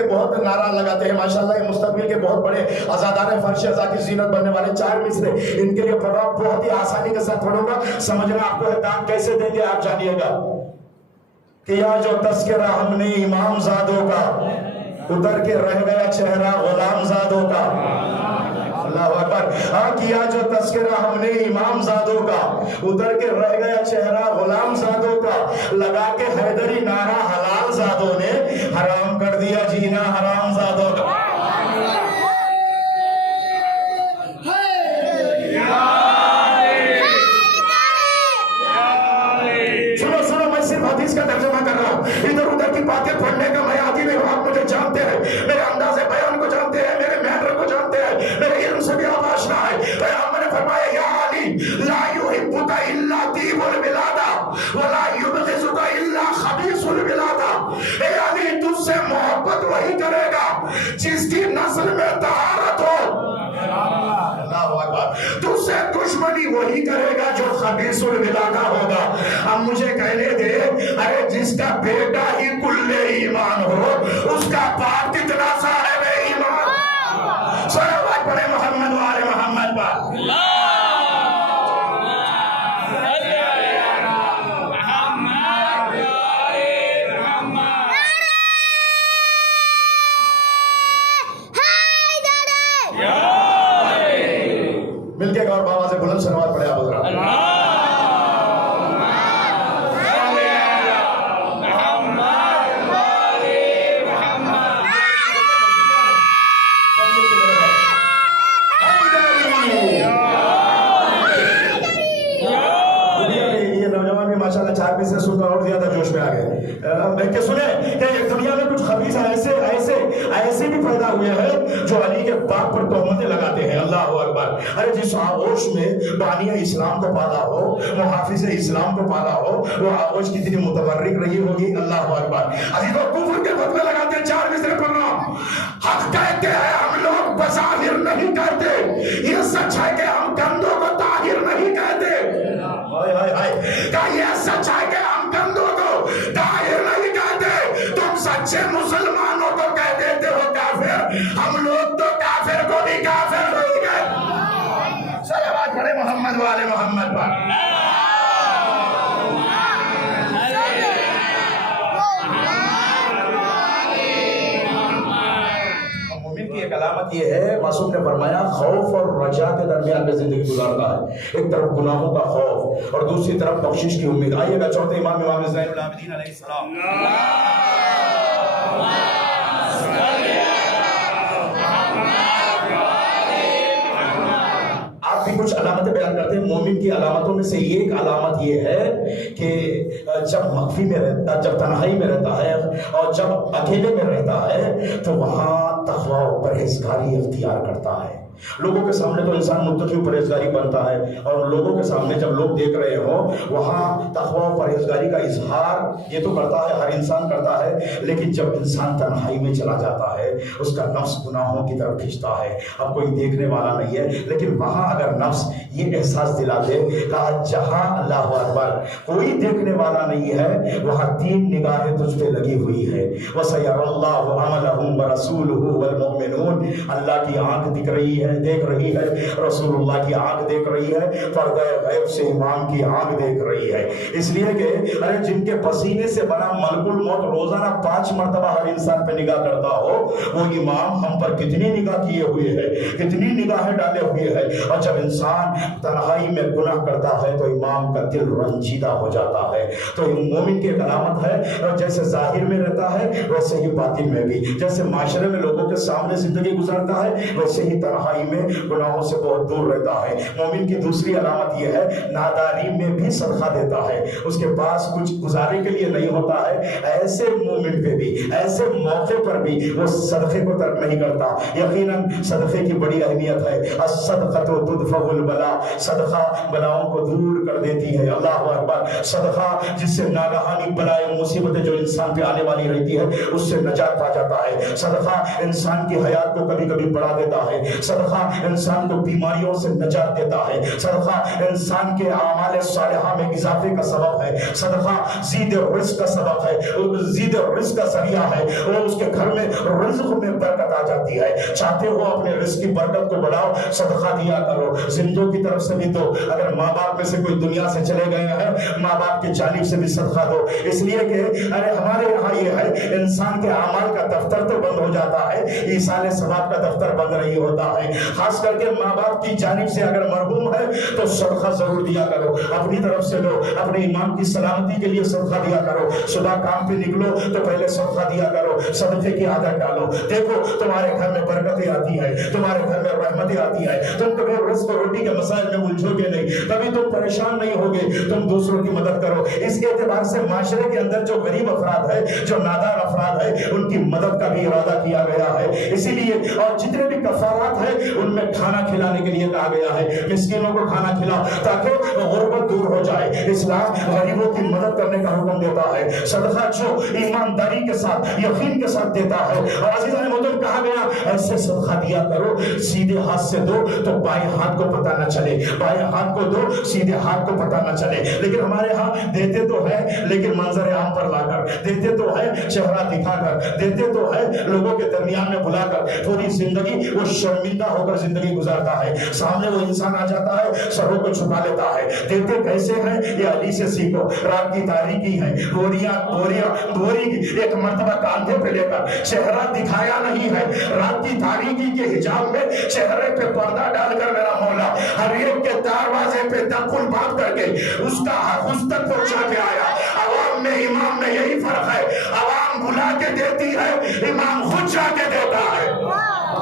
بہت نعرہ لگاتے ہیں ماشاءاللہ، یہ مستقبل کے بہت بڑے عزادار فرش عزا کی زینت بننے والے 4 مصرے، ان کے لیے پڑھ رہا ہوں، بہت ہی آسانی کے ساتھ پڑھوں گا، سمجھنا آپ کو ہے دان کیسے دیں گے آپ جانیے گا۔ کیا جو تذکرہ ہم نے امام زادوں کا، اتر کے رہ گیا چہرہ غلام زادوں کا۔ اللہ اکبر۔ ہاں کیا جو تذکرہ ہم نے امام زادوں کا، ادھر کے رہ گیا چہرہ غلام زادوں کا، لگا کے حیدری نعرہ حلال زادوں نے حرام کر دیا جینا حرام زادوں کا۔ سنو میں صرف حدیث کا ترجمہ کر رہا ہوں، ادھر ادھر کی باتیں پڑھنے کا میں عادی نہیں ہوں، آپ مجھے جانتے ہیں، میرے انداز بیان کو جانتے ہیں، میرے محور کو جانتے ہیں، میرے علم سے بھی آپ آشنا ہے۔ پیغمبر نے فرمایا یا علی لا یحبک الا طیب الولادہ ولا یبغضک الا خبیث الولادہ۔ اے علی تجھ سے محبت وہی کرے گا جس کی نسل میں طہارت ہو، اللہ اکبر، تجھ سے دشمنی وہی کرے گا جو خبیث الولادہ ہوگا۔ اب مجھے کہنے دے، ارے جس کا بیٹا ہی کل ایمان ہو، اس کا باپ کتنا صاحب ایمان۔ صلوات پڑھے محمد وآل محمد پر۔ مل کے اور بابا سے بلند صلوات پڑھے آپ حضرات۔ ماشاءاللہ 4 سے سنتا اور زیادہ جوش میں آ گئے کہ سنیں کہ دنیا میں کچھ خبیث ایسے بھی پیدا ہوئے ہیں جو علی کے باپ پر تہمتیں لگاتے ہیں۔ اللہ اکبر۔ ارے جس آغوش میں بانیہ اسلام کو پالا ہو، محافظ اسلام کو پالا ہو، وہ آغوش کتنی متبرک رہی ہوگی۔ اللہ اکبر۔ عزیزوں کفر کے فتوے لگاتے ہیں، 4 مصرے پڑھ رہا ہوں۔ حق کہتے ہیں ہم لوگ بظاہر نہیں کہتے، یہ سچ ہے کہ ہم کندھوں کو طاہر نہیں کہتے۔ کہ یہ سچ ہے کہ ہم کندھوں کو علامت یہ ہے، معصوم نے فرمایا خوف اور رجا کے درمیان میں زندگی گزارتا ہے، ایک طرف گناہوں کا خوف اور دوسری طرف بخشش کی امید۔ آئیے گا چوتھے امام زین العابدین علیہ السلام۔ آپ بھی کچھ علامتیں بیان کرتے ہیں۔ مومن کی علامتوں میں سے ایک علامت یہ ہے کہ جب مخفی میں رہتا، جب تنہائی میں رہتا ہے اور جب اکیلے میں رہتا ہے تو وہاں تقویٰ و پرہیزگاری اختیار کرتا ہے۔ لوگوں کے سامنے تو انسان متقی و پرہیزگاری بنتا ہے، اور لوگوں کے سامنے جب لوگ دیکھ رہے ہوں وہاں تقویٰ و پرہیزگاری کا اظہار یہ تو کرتا ہے، ہر انسان کرتا ہے، لیکن جب انسان تنہائی میں چلا جاتا ہے اس کا نفس گناہوں کی طرف کھنچتا ہے۔ اب کوئی دیکھنے والا نہیں ہے، لیکن وہاں اگر نفس یہ احساس دلا دے کہ جہاں اللہ اکبر کوئی دیکھنے والا نہیں ہے وہاں 3 نگاہیں تجھ پہ لگی ہوئی ہے، وَسَيَرَى اللَّهُ عَمَلَهُمْ وَرَسُولُهُ وَالْمُؤْمِنُونَ، اللہ کی آنکھ دکھ رہی ہے، دیکھ رہی ہے، رسول اللہ کی آنکھ دیکھ رہی ہے، پردہ غیب سے امام کی آنکھ دیکھ رہی ہے۔ اس لیے کہ ارے جن کے پسینے سے بنا ملک الموت روزانہ 5 مرتبہ ہر انسان پہ نگاہ کرتا ہو، وہ امام ہم پر کتنی نگاہ کیے ہوئے ہے، کتنی نگاہیں ڈالے ہوئے ہے۔ اور جب انسان تنہائی میں گناہ کرتا ہے تو امام کا دل رنجیدہ ہو جاتا ہے۔ تو مومن کی ایک علامت ہے، اور جیسے ظاہر میں رہتا ہے ویسے ہی باطن میں بھی، جیسے معاشرے میں لوگوں کے سامنے زندگی گزارتا ہے ویسے ہی تنہائی میں گناہوں سے بہت دور رہتا ہے۔ مومن کی دوسری علامت یہ ہے، ناداری میں بھی صدقہ دیتا ہے، اس کے پاس کچھ گزارے کے لیے نہیں ہوتا ہے، ایسے مومن پہ بھی، ایسے موقع پر بھی وہ صدقے کو ترک نہیں کرتا۔ یقیناً صدقے کی بڑی اہمیت ہے، الصدقۃ تدفع البلاء، صدقہ بلاؤں کو دور کر دیتی ہے۔ اللہ اکبر، صدقہ جس سے ناگہانی بلائے مصیبتیں جو انسان پہ آنے والی رہتی ہے اس سے نجات پا جاتا ہے۔ صدقہ انسان کی حیات کو کبھی کبھی بڑھا دیتا ہے، صدقہ انسان کو بیماریوں سے نجات دیتا ہے، صدقہ انسان کے اعمال صالحہ میں اضافے کا سبب ہے، صدقہ زید رزق کا سبب ہے، زید رزق کا ذریعہ ہے، اور اس کے گھر میں رزق میں برکت آ جاتی ہے۔ چاہتے ہو اپنے رزق کی برکت کو بڑھاؤ، صدقہ دیا کرو، زندوں کی طرف سے بھی دو، اگر ماں باپ میں سے کوئی دنیا سے چلے گئے ہیں ماں باپ کی جانب سے بھی صدقہ دو، اس لیے کہ ارے ہمارے یہاں یہ ہے انسان کے اعمال کا دفتر تو بند ہو جاتا ہے، ایصال ثواب کا دفتر بند نہیں ہوتا ہے۔ خاص کر کے ماں باپ کی جانب سے اگر مرحوم ہے تو صدقہ ضرور دیا کرو، اپنی طرف سے دو، اپنے ایمان کی سلامتی کے لیے صدقہ دیا کرو، صبح کام پہ نکلو تو پہلے صدقہ دیا کرو، صدقے کی عادت ڈالو، دیکھو تمہارے گھر میں برکتیں آتی ہے، تمہارے گھر میں رحمتیں آتی ہے، تم کبھی رزق و روٹی کے مسائل میں الجھو گے نہیں، کبھی تم پریشان نہیں ہوگے، تم دوسروں کی مدد کرو۔ اس کے اعتبار سے معاشرے کے اندر جو غریب افراد ہے، جو نادار افراد ہے، ان کی مدد کا بھی ارادہ کیا گیا ہے، اسی لیے اور جتنے بھی کفارات ہیں ان میں کھانا کھلانے کے لیے کہا گیا ہے، مسکینوں کو کھانا کھلا تاکہ غربت دور ہو جائے۔ اسلام غریبوں کی مدد کرنے کا حکم دیتا ہے، صدقہ جو ایمانداری کے ساتھ یقین کے ساتھ دیتا ہے، اور عزیزان محترم کہا گیا ایسے صدقہ دیا کرو سیدھے ہاتھ سے دو تو بائیں ہاتھ کو پتہ نہ چلے، بائیں ہاتھ کو دو سیدھے ہاتھ کو پتہ نہ چلے۔ لیکن ہمارے ہاں دیتے تو ہے لیکن منظر عام پر لا کر دیتے، تو ہے چہرہ دکھا کر دیتے، تو ہے لوگوں کے درمیان میں بلا کر، پوری زندگی وہ شرمندہ ہو کر زندگی گزارتا ہے، سامنے وہ انسان آ جاتا ہے سروں کو چھپا لیتا ہے۔ دیتے کیسے ہیں یہ علی سے سیکھو، رات کی تاریکی ہے، بوری ایک مرتبہ کاندھے پہ لے کر چہرہ دکھایا نہیں ہے، رات کی تاریکی کے حجاب میں چہرے پہ پردہ ڈال کر میرا مولا ہر ایک کے دروازے پہ دخل بات کر کے اس کا اس تک پہنچا کے آیا۔ عوام میں امام میں یہی فرق ہے، عوام بلا کے دیتی ہے، امام خود جا کے دیتا ہے۔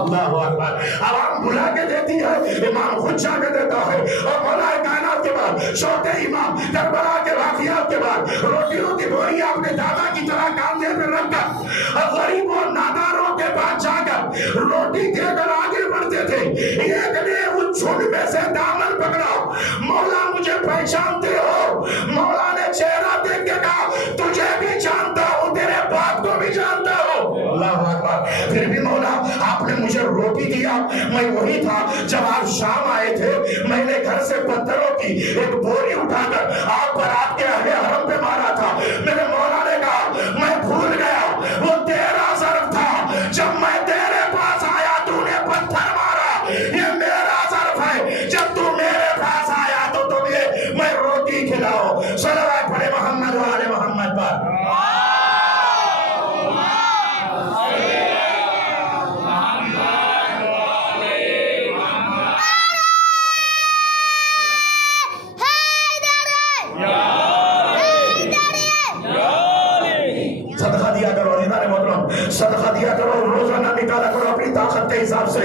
اللہ اکبر، عوام بلا کے دیتی ہے، امام خود جا کے دیتا ہے۔ اور مولا کائنات کے بعد چھوٹے امام کربلا کے واقعات کے بعد روٹیوں کی بوریاں اپنے دادا کی طرح کاندھے پہ رکھ کر اور غریبوں ناداروں کے پاس جا کر روٹی دے کر آگے بڑھتے تھے۔ ایک نے اس جھنڈ میں سے دامن پکڑا، مولا مجھے پہچانتے ہو؟ مولا نے چہرہ دیکھ کے کہا تجھے بھی جانتا ہوں، تیرے باپ کو بھی جانتا ہوں۔ اللہ اکبر، پھر بھی مولا آپ نے مجھے روٹی دیا، میں وہی تھا جب آپ شام آئے تھے، میں نے گھر سے پتھروں کی ایک بوری اٹھا کر آپ پر آپ کے اہل حرم پہ مارا تھا۔ میرے مولا نے کہا میں بھول گیا، وہ تیرا ظرف تھا، جب میں تیرے پاس آیا تو نے پتھر مارا، یہ میرا ظرف ہے، جب تو میرے پاس آیا تو تمہیں میں روٹی کھلاؤ۔ صلوات پڑھے محمد و آل محمد پر۔ صدقہ دیا کرو عزیزان محترم، صدقہ دیا کرو، روزانہ نکالا کرو اپنی طاقت کے حساب سے،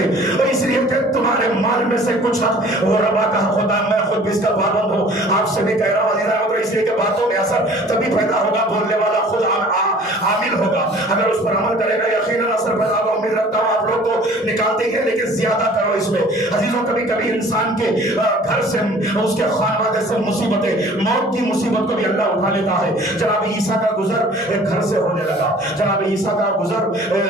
اس لیے کہ تمہارے مال میں سے کچھ حق غربا کا حق ہوتا ہے۔ میں خود بھی اس کا پابند ہوں، آپ سے بھی کہہ رہا ہوں عزیزان محترم، اس لیے کہ باتوں میں اثر تبھی پیدا ہوگا، بولنے والا خود عامل ہوگا، اگر اس پر عمل کرے گا یقیناً اثر پیدا ہوگا۔ امید رکھتا ہوں آپ لوگ تو نکالتے ہیں لیکن زیادہ کرو اس میں عزیزوں۔ کبھی کبھی انسان کے گھر سے، اس کے خانوادے سے مصیبتیں، موت کی مصیبت کو بھی اللہ اٹھا لیتا ہے۔ جناب عیسیٰ کا گزر ایک گھر سے ہونے لگا، جناب عیسیٰ کا گزر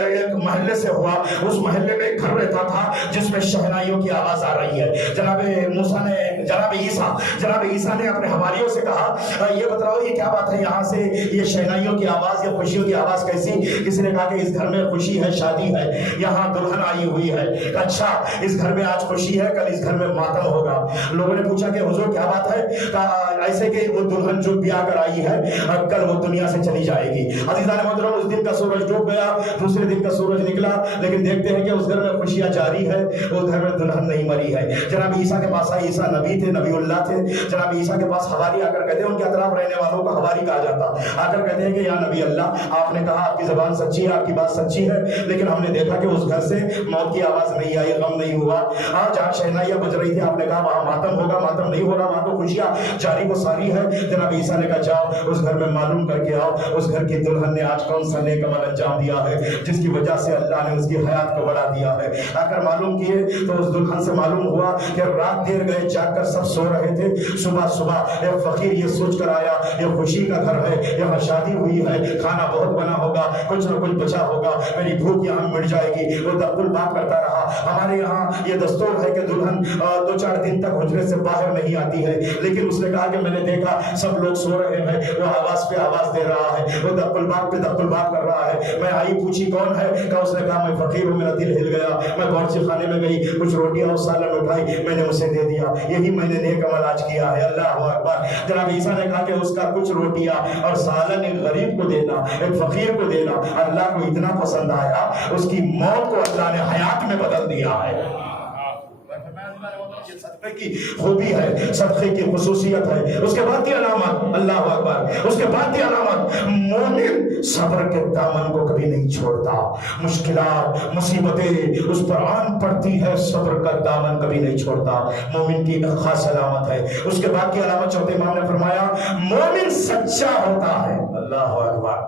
ایک محلے سے ہوا، اس محلے میں ایک گھر رہتا تھا جس میں شہنائیوں کی آواز آ رہی ہے۔ جناب موسیٰ نے، جناب عیسیٰ نے اپنے حواریوں سے کہا یہ بتاؤ یہ کیا بات ہے، یہاں سے یہ شہنائیوں کی آواز یا خوشیوں کی آواز کیسی؟ کسی نے کہا کہ اس گھر میں خوشی ہے، شادی ہے، یہاں دلہن آئی ہوئی ہے۔ اچھا اس گھر میں آج خوشی ہے، کل اس گھر میں ماتم ہوگا۔ لوگوں نے پوچھا کہ حضور کیا بات ہے؟ کہا ایسے کہ وہ دلہن جو بیاہ کر آئی ہے کل وہ دنیا سے چلی جائے گی۔ عزیزان محترم اس دن کا سورج ڈوب گیا، دوسرے دن کا سورج نکلا، لیکن دیکھتے ہیں کہ اس گھر میں خوشیاں جاری ہے، اس گھر میں دلہن نہیں مری ہے۔ جناب عیسیٰ کے پاس آئے، عیسیٰ نبی تھے، نبی اللہ تھے۔ جناب عیسیٰ کے پاس حواری آ کر کہتے ہیں، ان کے اطراف رہنے والوں کو حواری کہا جاتا، آ کر کہتے ہیں کہ یا نبی اللہ آپ نے کہا آپ کی زبان سچی ہے، آپ کی بات سچی ہے، لیکن ہم نے دیکھا کہ اس گھر سے موت کی آواز نہیں آئی، غم نہیں ہوا۔ جہاں شہنائیاں بج رہی تھی آپ نے کہا وہاں ماتم ہوگا، ماتم نہیں ہو رہا، وہاں تو خوشیاں جاری و ساری ہے۔ جناب عیسیٰ نے کہا جاؤ اس گھر میں معلوم کر کے آؤ اس گھر کی دلہن نے آج کون سا نیک عمل انجام دیا ہے جس کی وجہ سے اللہ نے اس کی حیات کو بڑھا دیا ہے۔ آ کر معلوم کیے تو اس دلہن سے معلوم ہوا کہ رات دیر گئے، جاگ کر سب سو رہے تھے، صبح ایک فقیر یہ سوچ کر آیا یہ خوشی کا گھر ہے، یہاں شادی ہوئی ہے، کھانا بہت بنا ہوگا، کچھ نہ کچھ بچا ہوگا، میری بھوک یہاں مٹ جائے گی۔ وہ دقل بات کرتا رہا۔ ہمارے یہاں یہ دستور ہے کہ دلہن 2-4 دن تک حجرے سے باہر نہیں آتی ہے، لیکن اس نے کہا کہ میں نے دیکھا سب لوگ سو رہے ہیں، وہ آواز پہ آواز دے رہا ہے، وہ دقل بات پہ دقل بات کر رہا ہے۔ میں آئی پوچھی کون ہے؟ کہ اس نے کہا میں فقیر ہوں، میرا دل ہل گیا، میں باورچی خانے میں گئی، کچھ روٹیاں اور سالن اٹھائی، میں نے اسے دے دیا، یہی میں نے نیک عمل آج کیا ہے۔ اللہ اکبر۔ جناب عیسیٰ نے کہا کہ اس کا کچھ روٹیاں اور سالن ایک غریب کو دینا، ایک فقیر کو دینا اللہ کو اتنا پسند آیا، اس کی موت کو اللہ نے حیات میں بدل دیا ہے۔ صدقے کی خوبی ہے، صدقے کی خصوصیت ہے۔ اس کے بعد کی علامت، اللہ اکبر، اس کے بعد کی علامت، مومن صبر کے دامن کو کبھی نہیں چھوڑتا۔ مشکلات مصیبتیں اس پر آن پڑتی ہے، صبر کا دامن کبھی نہیں چھوڑتا، مومن کی ایک خاص علامت ہے۔ اس کے بعد کی علامت چوتھے امام نے فرمایا مومن سچا ہوتا ہے۔ اللہ اکبر۔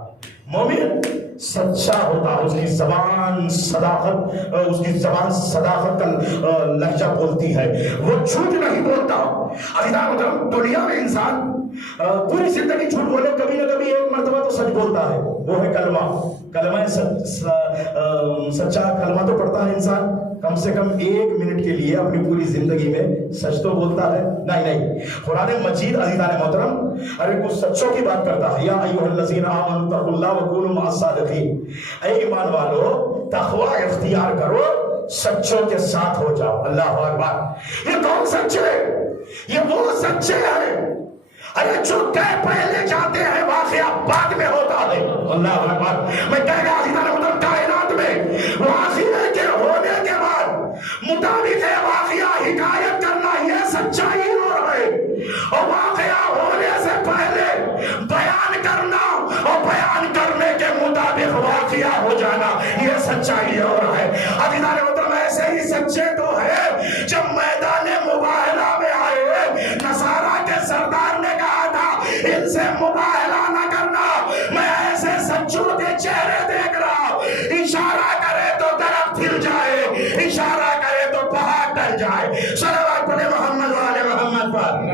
مومن سچا ہوتا ہے، اس کی زبان صداقت کا لہجہ بولتی ہے، وہ جھوٹ نہیں بولتا۔ عزیزان محترم دنیا میں انسان پوری زندگی جھوٹ بولے، کبھی نہ کبھی ایک مرتبہ تو سچ بولتا ہے، وہ ہے کلمہ سچا کلمہ تو پڑھتا ہے انسان، کم سے کم 1 منٹ کے لیے اپنی پوری زندگی میں سچ تو بولتا ہے؟ نہیں۔ قرآن مجید عزیزان محترم ارے کچھ سچوں کی بات کرتا ہے۔ یا ایھا الذین آمنوا اتقوا اللہ وکونوا مع الصادقین، اے ایمان والو تقوی اختیار کرو، سچوں کے ساتھ ہو جاؤ۔ اللہ اکبر۔ یہ کون سچے؟ یہ وہ سچے ہیں ارے جو کہہ پہلے جاتے ہیں واقعہ بعد میں ہوتا ہے۔ اللہ اکبر۔ میں کہہ گا عزیزان محترم کائنات میں واقعے کے ہونے کے بعد مطابق واقعہ حکایت کرنا یہ سچائی اور ہے، اور واقعہ ہونے سے پہلے بیان کرنا اور بیان کرنے کے مطابق واقعہ ہو جانا یہ سچائی اور ہے۔ عزیزان محترم ایسے ہی سچے تو ہے جب میدان مباہلہ میں آئے، نصارہ کے سردار نے کہا تھا ان سے مباہلہ نہ کرنا، میں ایسے سچوں کے چہرے دیکھ رہا ہوں، اشارہ کرے تو درخت ہل جائے، اشارہ کرے تو پہاڑ ڈل جائے۔ صلوات پڑھے محمد والے محمد پر۔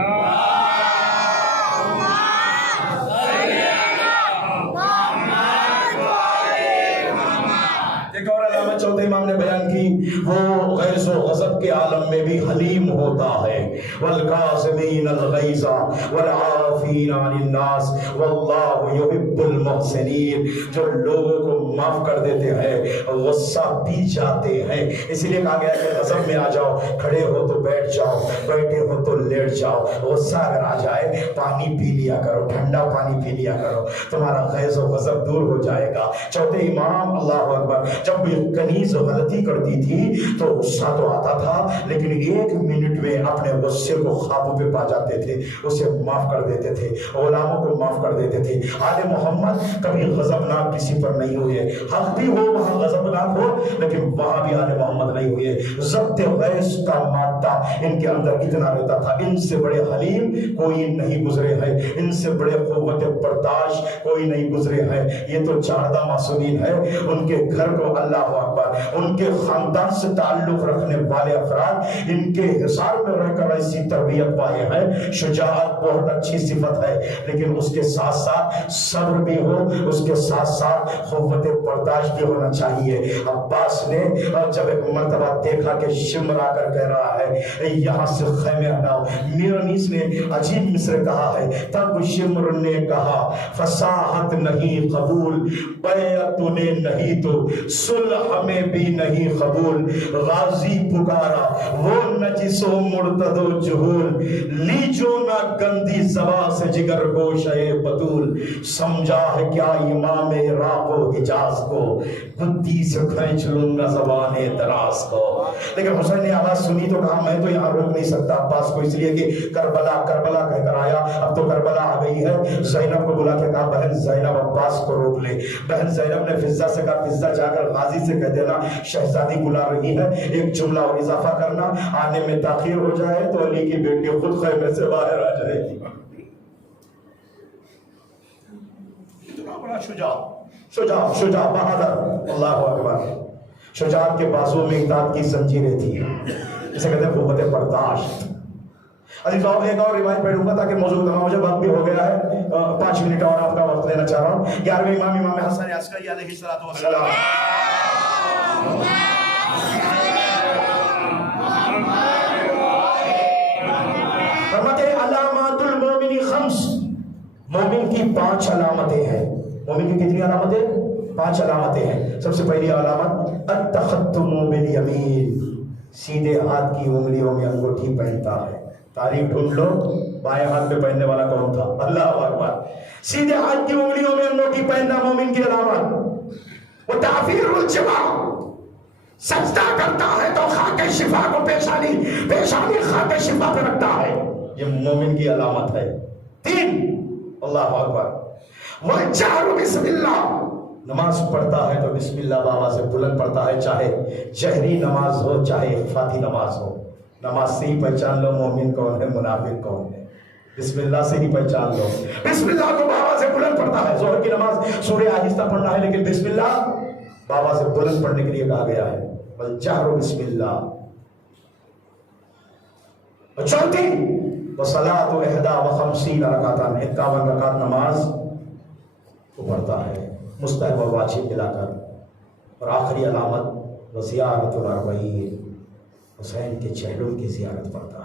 ایک اور علامت چوتھے امام نے بیان کی، وہ غیظ و غضب کے عالم میں بھی حلیم ہوتا ہے۔ والکاظمین الغیظ والعافین عن الناس واللہ یحب المحسنین، جو لوگوں کو معاف کر دیتے ہیں، غصہ پی جاتے ہیں۔ اسی لیے کہا گیا کہ غضب میں آ جاؤ، کھڑے ہو تو بیٹھ جاؤ، بیٹھے ہو تو لیٹ جاؤ۔ غصہ اگر آ جائے پانی پی لیا کرو، ٹھنڈا پانی پی لیا کرو، تمہارا غیظ و غضب دور ہو جائے گا۔ چوتھے امام اللہ اکبر جب کنی کنیز غلطی کرتی تھی تو غصہ تو آتا تھا، لیکن 1 منٹ میں اپنے غصے کو قابو پہ پا جاتے تھے، اسے معاف کر دیتے تھے، غلاموں کو معاف کر دیتے تھے۔ آل محمد کبھی غضبناک کسی پر نہیں ہوئے، حق بھی ہو وہاں غضبناک ہو، لیکن وہاں بھی آل محمد نہیں ہوئے۔ ضبط غیظ کا مادہ ان کے اندر اتنا رہتا تھا، ان سے بڑے حلیم کوئی نہیں گزرے ہیں، ان سے بڑے قوت برداشت کوئی نہیں گزرے ہیں۔ یہ تو 14 معصومین ہے، ان کے گھر کو اللہ اکبر، ان کے خاندان سے تعلق رکھنے والے افراد ان کے حصار میں رہ کر ایسی تربیت پائے ہیں۔ شجاعت بہت اچھی صفت ہے، لیکن اس کے ساتھ ساتھ صبر بھی ہو، اس کے ساتھ ساتھ قوت برداشت بھی ہونا چاہیے۔ عباس نے جب ایک مرتبہ دیکھا کہ شمر آ کر کہہ رہا ہے یہاں سے خیمے ہٹاؤ، میرانیس نے عجیب مصر کہا ہے، تب شمر نے کہا فصاحت نہیں قبول، بیعت نے نہیں تو صلح میں بھی نہیں قبول، غازی پکارا وہ نجس و مرتد و جہول، لیجو نہ گندی زباں سے جگر گوشے بطول، سمجھا ہے کیا امام عراق و حجاز کو، بدی سے کھینچ لوں گا زبان دراز کو۔ لیکن حسین نے آواز سنی تو کہا میں تو یہاں روک نہیں سکتا عباس کو، اس لیے کہ کربلا کربلا کہہ کر آیا، اب تو کربلا آ گئی ہے۔ زینب کو بلا کے کہا بہن زینب عباس کو روک لے۔ بہن زینب نے فضہ سے کہا فضہ جا کر غازی سے کہہ دینا شہزادی بلا رہی ہے، ایک جملہ اور اضافہ کرنا، آنے میں تاخیر ہو جائے تو علی کی بیٹی خود خیمے سے باہر آ جائے گی۔ اتنا بڑا شجاع بہادر، اللہ اکبر۔ شجاعت کے بازو میں اطاعت کی زنجیریں تھی، اسے کہتے ہیں قوت برداشت۔ عزیز صاحب ایک اور روایت پڑھوں گا تاکہ موضوع تمام ہو جائے، وقت بھی ہو گیا ہے، 5 منٹ اور آپ کا وقت لینا چاہ رہا ہوں۔ 11ویں امام حسن عسکری علیہ السلام فرماتے ہیں علامات المومن 5، مومن کی 5 علامتیں ہیں۔ مومن کی کتنی علامتیں؟ 5 علامتیں ہیں۔ سب سے پہلی علامت التختم بالیمین، سیدھے ہاتھ کی انگلیوں میں انگوٹھی پہنتا ہے۔ تاریخ ڈھونڈ لو، بائیں ہاتھ پہ پہننے والا کون تھا؟ اللہ اکبر۔ سیدھے ہاتھ کی انگلیوں میں انگوٹھی پہننا مومن کی علامت۔ وہ تعفیر الجبہ، سجدہ کرتا ہے تو خاک شفا کو پیشانی خاک شفا پہ رکھتا ہے، یہ مومن کی علامت ہے۔ 3 اللہ اکبر وَالْجَهْرُ بِسْمِ اللَّهِ، نماز پڑھتا ہے تو بسم اللہ بابا سے بلند پڑھتا ہے، چاہے جہری نماز ہو چاہے اخفاتی نماز ہو۔ نماز سے ہی پہچان لو مومن کون ہے، منافق کون ہے، بسم اللہ سے ہی پہچان لو۔ بسم اللہ کو بابا سے بلند پڑھتا ہے۔ ظہر کی نماز سورہ آہستہ پڑھنا ہے، لیکن بسم اللہ بابا سے بلند پڑھنے کے لیے کہا گیا ہے۔ وَالْجَهْرُ بِسْمِ اللَّهِ۔ اور چوتھی وَصَلَاةُ 51 رکعتاً، 51 رکعت نماز کو پڑھتا ہے مستحب و واجب ملا کر۔ اور آخری علامت وزیارت الاربعین، حسین کے چہلوں کی زیارت پڑھتا ہے۔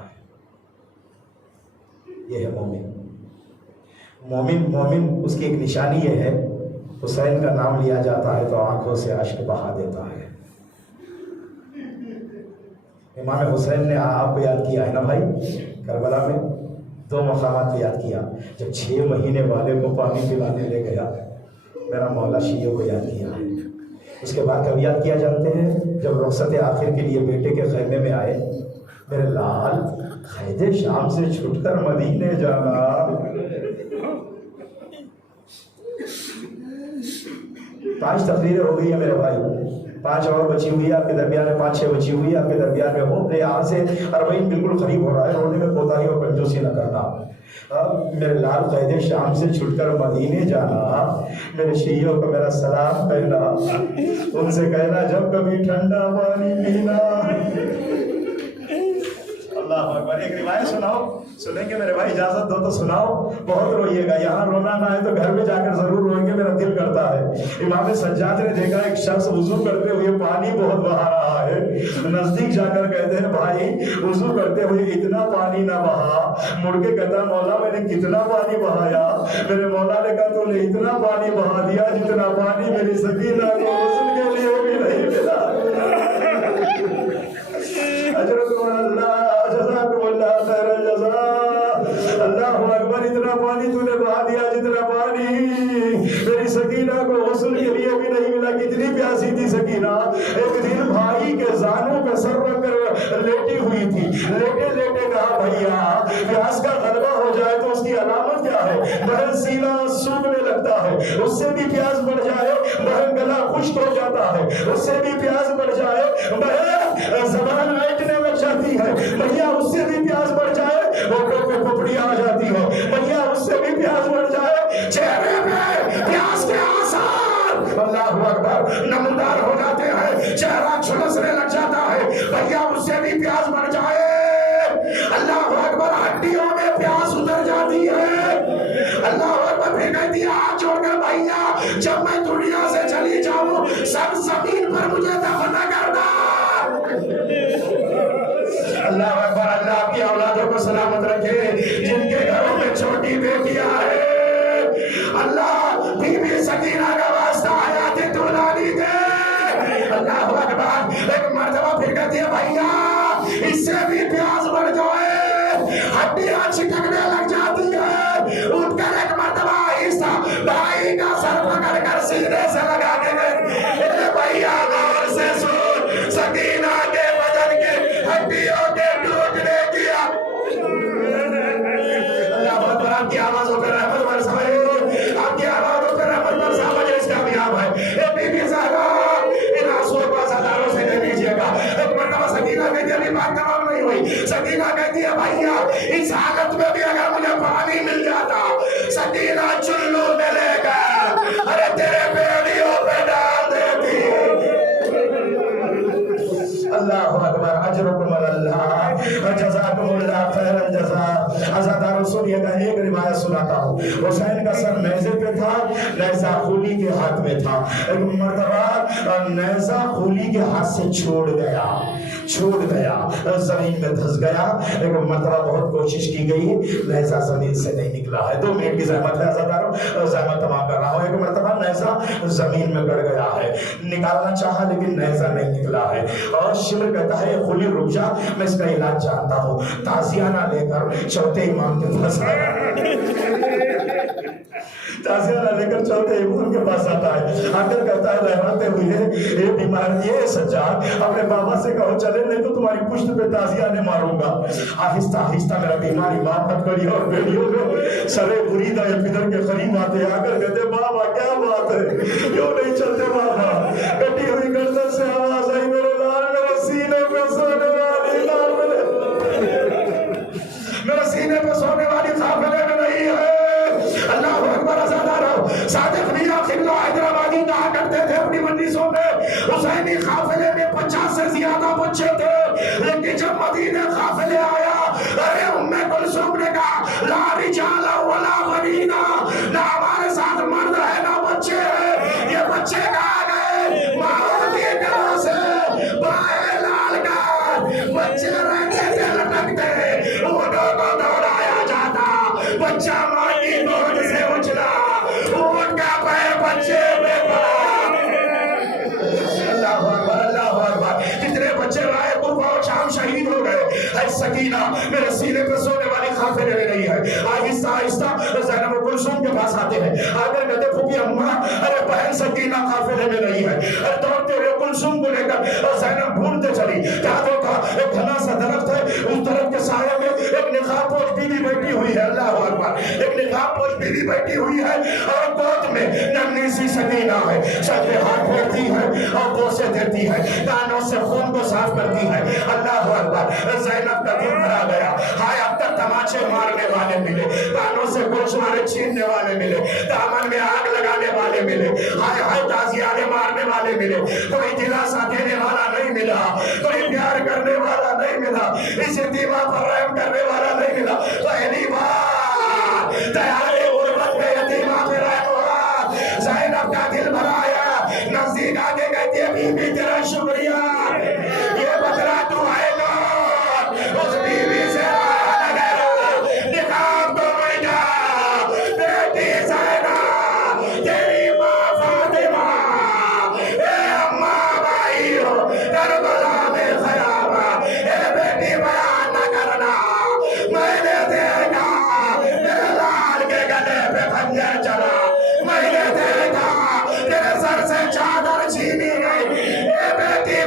یہ ہے مومن اس کی ایک نشانی یہ ہے، حسین کا نام لیا جاتا ہے تو آنکھوں سے اشک بہا دیتا ہے۔ امام حسین نے آپ کو یاد کیا ہے نا بھائی، کربلا میں 2 مقامات یاد کیا، جب 6 مہینے والے کو پانی پلانے لے گیا، میرا مولا شیعوں کو یاد کیا ہے۔ اس کے بعد کب یاد کیا جانتے ہیں؟ جب رخصت آخر کے لیے بیٹے کے خیمے میں آئے، میرے لال قید شام سے چھٹ کر مدینے جانا۔ 5 تقریریں ہو گئی ہیں میرے بھائی، 5 اور بچی ہوئی ہے آپ کے درمیان میں، 5-6 بچی ہوئی ہے آپ کے درمیان میں۔ ہو یہاں سے 40 بالکل قریب ہو رہا ہے، رونے میں کوتاہی اور کنجوسی نہ کرنا۔ میرے لال قید شام سے چھٹ کر مدینے جانا، میرے شیعوں کو میرا سلام کہنا، ان سے کہنا جب کبھی ٹھنڈا پانی پینا۔ اللہ اکبر۔ ایک روایت سناؤ، سنیں گے میرے بھائی؟ اجازت دو تو سناؤ، بہت روئیے گا، یہاں رونا نہ ہے تو گھر میں جا کر ضرور روئیں گے، میرا دل کرتا ہے۔ امام سجاد نے دیکھا ایک شخص وضو کرتے ہوئے پانی بہت بہا رہا ہے، نزدیک جا کر کہتے ہیں بھائی وضو کرتے ہوئے اتنا پانی نہ بہا۔ مڑ کے کہتا مولا میں نے کتنا پانی بہایا؟ میرے مولا نے کہا تو نے اتنا پانی بہا دیا جتنا پانی میری سکینہ کو غسل کے لیے بھی نہیں ملا۔ اجرکم اللہ، جزاکم اللہ خیر الجزاء۔ اللہ اکبر، اتنا پانی تو نے بہا دیا جتنا پانی میری سکینہ کو غسل کے لیے بھی نہیں ملا۔ کتنی پیاسی تھی سکینہ، ایک زانوں پہ سر رکھ کر لیٹی ہوئی تھی. لیٹے لیٹے کہا بھیا پیاس کا غلبہ ہو جائے تو اس کی علامت کیا ہے؟ بہن سینہ سوکھنے لگتا ہے, اس سے بھی پیاس بڑھ جائے بہن گلا خشک ہو جاتا ہے, اس سے بھی پیاس بڑھ جائے بہن زبان بیٹھنے لگ جاتی ہے, بھیا اس سے بھی پیاس بڑھ جائے ہوٹوں پہ پپڑیاں آ جاتی ہے, بھیا اس سے بھی پیاس بڑھ جائے چہرے پہ پیاس کے آثار اللہ اکبر نمودار ہو جاتے ہیں, چہرہ جھلسنے لگ جاتا ہے, بھیا اس سے بھی پیاس بڑھ جائے اللہ اکبر ہڈیوں میں پیاس اتر جاتی ہے. اللہ اکبر پھر کہتی ہے ہاتھ جوڑ کر بھیا جب میں دنیا سے چلی جاؤں سب زمین پر مجھے دفن کرنا. اللہ اکبر. اللہ آپ کی اولادوں کو سلامت رکھے جن کے گھروں میں چھوٹی بیٹیاں ہیں, اللہ بی بی سکینہ کا واسطہ حیات طولانی دے. اللہ اکبر. ایک مرتبہ پھر کہتی ہے بھیا اس سے بھی پیاس بڑھ جائے ہڈیاں چھٹکنے لگ جاتی ہے, اٹھ کر ایک مرتبہ آہستہ بھائی کا سر پکڑ کر سینے سے لگا کے گئے بھیا غور سے سن سکینہ کے بدن کے ہڈیوں کے ٹوٹنے کی اللہ اکبر. آپ کی آوازوں پر رحمت برسائے, آپ کی آوازوں پر رحمت برسا مجلس کامیاب ہے. اے بی بی صاحبہ ان آنسوؤں کو عزاداروں سے دے دیجیے گا. ایک مرتبہ سکینہ کہتی ہے ابھی بات تمام نہیں ہوئی. سکینہ کہتی ہے بھیا اس حالت میں بھی اگر مجھے پانی مل جاتا سکینہ چلو ملے گا ارے تیرے بیڑیوں پہ ڈال دیتی. اللہ اکبر. اجرکم اللہ جزاکم اللہ خیر الجزاء. عزاداروں سنیے گا ایک روایت سناتا ہوں. حسین کا سر نیزے پہ تھا, نیزہ خولی کے ہاتھ میں تھا. ایک مرتبہ نیزہ خولی کے ہاتھ سے چھوڑ گیا زمین میں دھس گیا. ایک مرتبہ بہت کوشش کی گئی نیزہ زمین سے نہیں نکلا ہے. 2 منٹ کی زحمت ہے عزاداروں, زحمت تمام کر رہا ہوں. ایک مرتبہ نیزہ زمین میں گڑ گیا ہے, نکالنا چاہا لیکن نیزہ نہیں نکلا ہے. اور شمر کہتا ہے خلی رک جا میں اس کا علاج جانتا ہوں. تازیانہ لے کر چوتھے امام کے پاس آیا, تازیانہ لے کر چوتھے امام کے پاس آتا ہے. آ کر کہتا ہے رحمتے ہوئے یہ بیمار یہ سجاد اپنے بابا سے کہو چلے نہیں تو تمہاری پشت پہ تازیانے ماروں گا. آہستہ آہستہ میرا بیمار امام پکڑی اور بیڑیوں میں سرے بریدہ پدر کے قریب آتے, آ کر کہتے بابا کیا بات ہے کیوں نہیں چلتے بابا. کٹی ہوئی گردن سے آواز آئی میرے لال میرے سینے پہ سونے والی میرے سینے پہ سونے والی قافلے میں نہیں ہے. اللہ اکبر. عزاداروں صادق میاں قبلہ حیدرآبادی کہا کرتے تھے اپنی مجلسوں میں حسینی قافلے میں 50 سے زیادہ بچے تھے, لیکن جب مدینے قافلے آیا ارے ام کلثوم نے کہا لا رجال ولا بنینا, نہ ہمارے ساتھ مرد ہے نہ بچے ہیں, یہ بچے کہاں گئے ماں کے گھروں سے بائے لال کا بچے رہتے تھے لٹکتے اونٹوں کو دوڑایا جاتا, بچہ ماں کی گود سے اچھلا اونٹ کا پیر بچے میں پڑا. اللہ اکبر. اللہ اکبر. کتنے بچے رائے قربہ و شام شہید ہو گئے. اے سکینہ میرے سینے پہ سونے والی قافلے میں نہیں ہے. آہستہ آہستہ زینب کلثوم کے پاس آتے ہیں, آ کر کہتے پھوپھی اماں ارے بہن سکینہ قافلے میں نہیں ہے. ارے دوڑتے ہوئے کلثوم کو لے کر زینب ڈھونڈتے چلی. کیا دیکھا ایک گھنا سا درخت ہے, اس درخت کے سائے میں ایک نقاب پوش بیوی بیٹھی ہوئی ہے. اللہ اکبر. ایک نقاب پوش بیوی بیٹھی ہوئی ہے اور گود میں ننھی سی سکینہ ہے. سر پہ ہاتھ پھیرتی ہے اور بوسے دیتی ہے, کانوں سے خون کو صاف کرتی ہے. اللہ اکبر. زینب کا دل بھرا گیا. ہائے اب تک تماچے مارنے والے ملے, کانوں سے گوشوارے چھیننے والے ملے, دامن میں آگ لگانے والے ملے, ہائے ہائے تازیانے مارنے والے ملے, کوئی دلاسا دینے والا نہیں ملا, کوئی پیار کرنے والا نہیں ملا, اس یتیمہ پر رحم کرنے والا نہیں ملا. پہلی بار تیارے غربت میں یتیمہ پہ رحم ہوا. زینب کا دل بھر آیا, نزدیک آگے کہتی ہے بی بی تیرا شکریہ, یہ بدلا تو ہے کون, اس بیوی سے نقاب تو مٹا بیٹی زینب تیری ماں فاطمہ, اے اماں بھائی ہو کربلا میں خیابہ, اے بیٹی بیان نہ کرنا میں نے دیکھا میرے لال کے گلے پہ خنجر چلا, میں نے دیکھا تیرے سر سے چادر چھینی گئی, اے بیٹی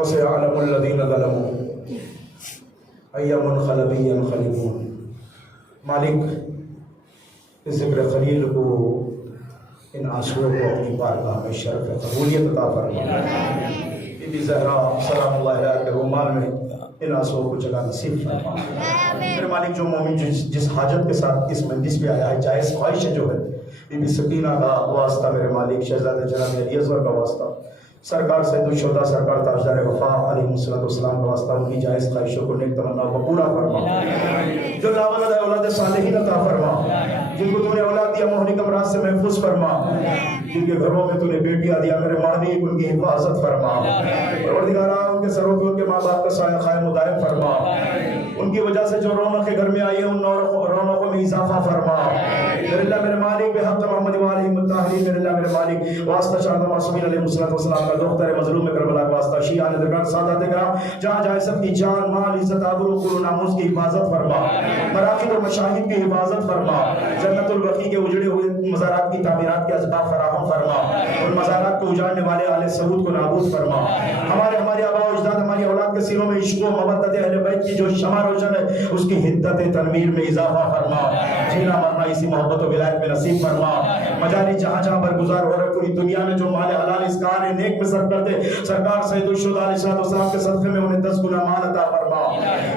وسيعلم الذين ظلموا أي منقلب ينقلبون۔ مالک اس ذکر خلیل کو، ان آنسوؤں کو اپنی بارگاہ میں شرف قبولیت عطا فرما۔ بی بی زہرا سلام اللہ علیہ کے رومال میں ان آنسوؤں کو جگہ نصیب فرما۔ میرے مالک جو مومن جس حاجت کے ساتھ اس مجلس پہ آیا ہے، جائز خواہش جو ہے، بی بی سکینہ کا واسطہ میرے مالک شہزادہ جناب علی اصغر کا واسطہ، سرکار سید الشہداء سرکار تاجدار وفا علیہ السلام کا واسطہ، ان کی جائز خواہشوں کو نیک تمناؤں کو پورا فرما۔ جو ناولد ہے اولاد صالحین عطا فرما، جن کو تو نے اولاد دیا مہلک امراض سے محفوظ فرما، جن کے گھروں میں تو نے بیٹیاں دیا میرے مالک ان کی حفاظت فرما۔ پروردگارا ان کے سروں پہ ان کے ماں باپ کا سایہ قائم و دائم فرما، ان کی وجہ سے جو رونق گھر میں آئی ہے ان رونقوں میں اضافہ فرما۔ میرے اللہ میرے مالک بحق محمد علیہ الطاہرین، میرے اللہ میرے مالک واسطہ شہداء معصومین علیہ السلام کا دختر مظلوم کربلا کا واسطہ، شیعہ درگاہ سادات کرام جہاں جائے سب کی جان مال عزت آبرو قرو ناموس کی حفاظت فرما، مراقد و مشاہد کی حفاظت فرما، جنت البقیع کے اجڑے ہوئے مزارات کی تعمیرات کے اسباب فراہم فرما، اور مزارات کو اجاڑنے والے آل سعود کو نابود فرما۔ ہمارے آباء و اجداد ہماری اولاد کے سینوں میں عشق و محبت اہل بیت کی جو شمع روشن ہے اس کی حدت تنویر میں اضافہ فرما، جینا مرنا اسی محبت و ولایت میں نصیب فرما۔ مجاری جہاں جہاں پر گزار ہو رہے پوری دنیا میں جو مال حلال اس کان نیک میں صرف کرتے، سرکار سید الشہداء علیہ السلام کے صدقے میں انہیں 10 گنا مال عطا فرما۔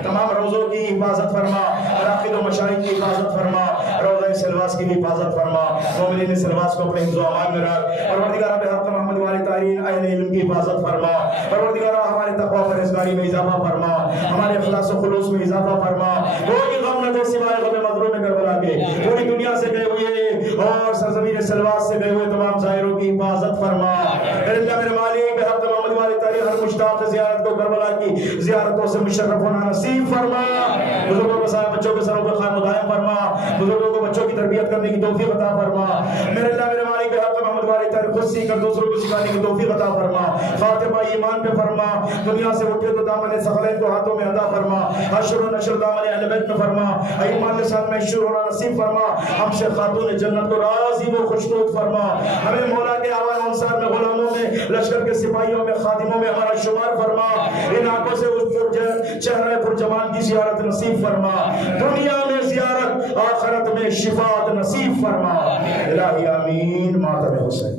تمام روزوں کی حفاظت فرما، مراقد و مشاہد کی حفاظہ فرما، روضہ سلواس کی بھی حفاظت فرما، مومنین سلواس کو اپنے حفظ و امان میں رکھ۔ پروردگارہ بحق محمد والے طاہرین اہل علم کی حفاظت فرما، پروردگارہ ہمارے تقوی و پرہیزگاری میں اضافہ فرما، ہمارے اخلاص و خلوص میں اضافہ فرما۔ کوئی غم نہ دے سوائے غم مظلوم کربلا کے، پوری دنیا سے گئے ہوئے اور سرزمین سلواس سے گئے ہوئے تمام ظاہروں کی حفاظت فرما۔ میرے اللہ میرے مالک بحق محمد والے طاہرین ہر مشتاق زیارت کو کربلا کی زیارتوں سے مشرف ہونا نصیب فرما۔ بزرگوں کو سایہ بچوں کے سروں پہ قائم و دائم فرما، بزرگوں کو بچوں کی تربیت کرنے کی توفیق عطا فرما۔ میرے اللہ میرے مالک بحق محمد والے طاہرین خود سیکھ کر دوسروں کو سکھانے کی توفیق عطا فرما، خاتمہ ایمان پہ فرما، دنیا سے اٹھے تو دامن ثقلین کو ہاتھوں میں عطا فرما، حشر و نشر دامن اہل بیت میں فرما، ایمان کے ساتھ محشور ہونا نصیب فرما، ہم سے خاتون جنت کو راضی و خوشنود فرما، ہمیں مولا کے آوان انصار میں غلاموں میں لشکر کے سپاہیوں میں خادموں میں ہمارا شمار فرما، ان آنکھوں سے اس چہرہ پر جمال کی زیارت نصیب فرما، دنیا میں زیارت آخرت میں شفاعت نصیب فرما۔ الہی آمین۔ ماتم حسین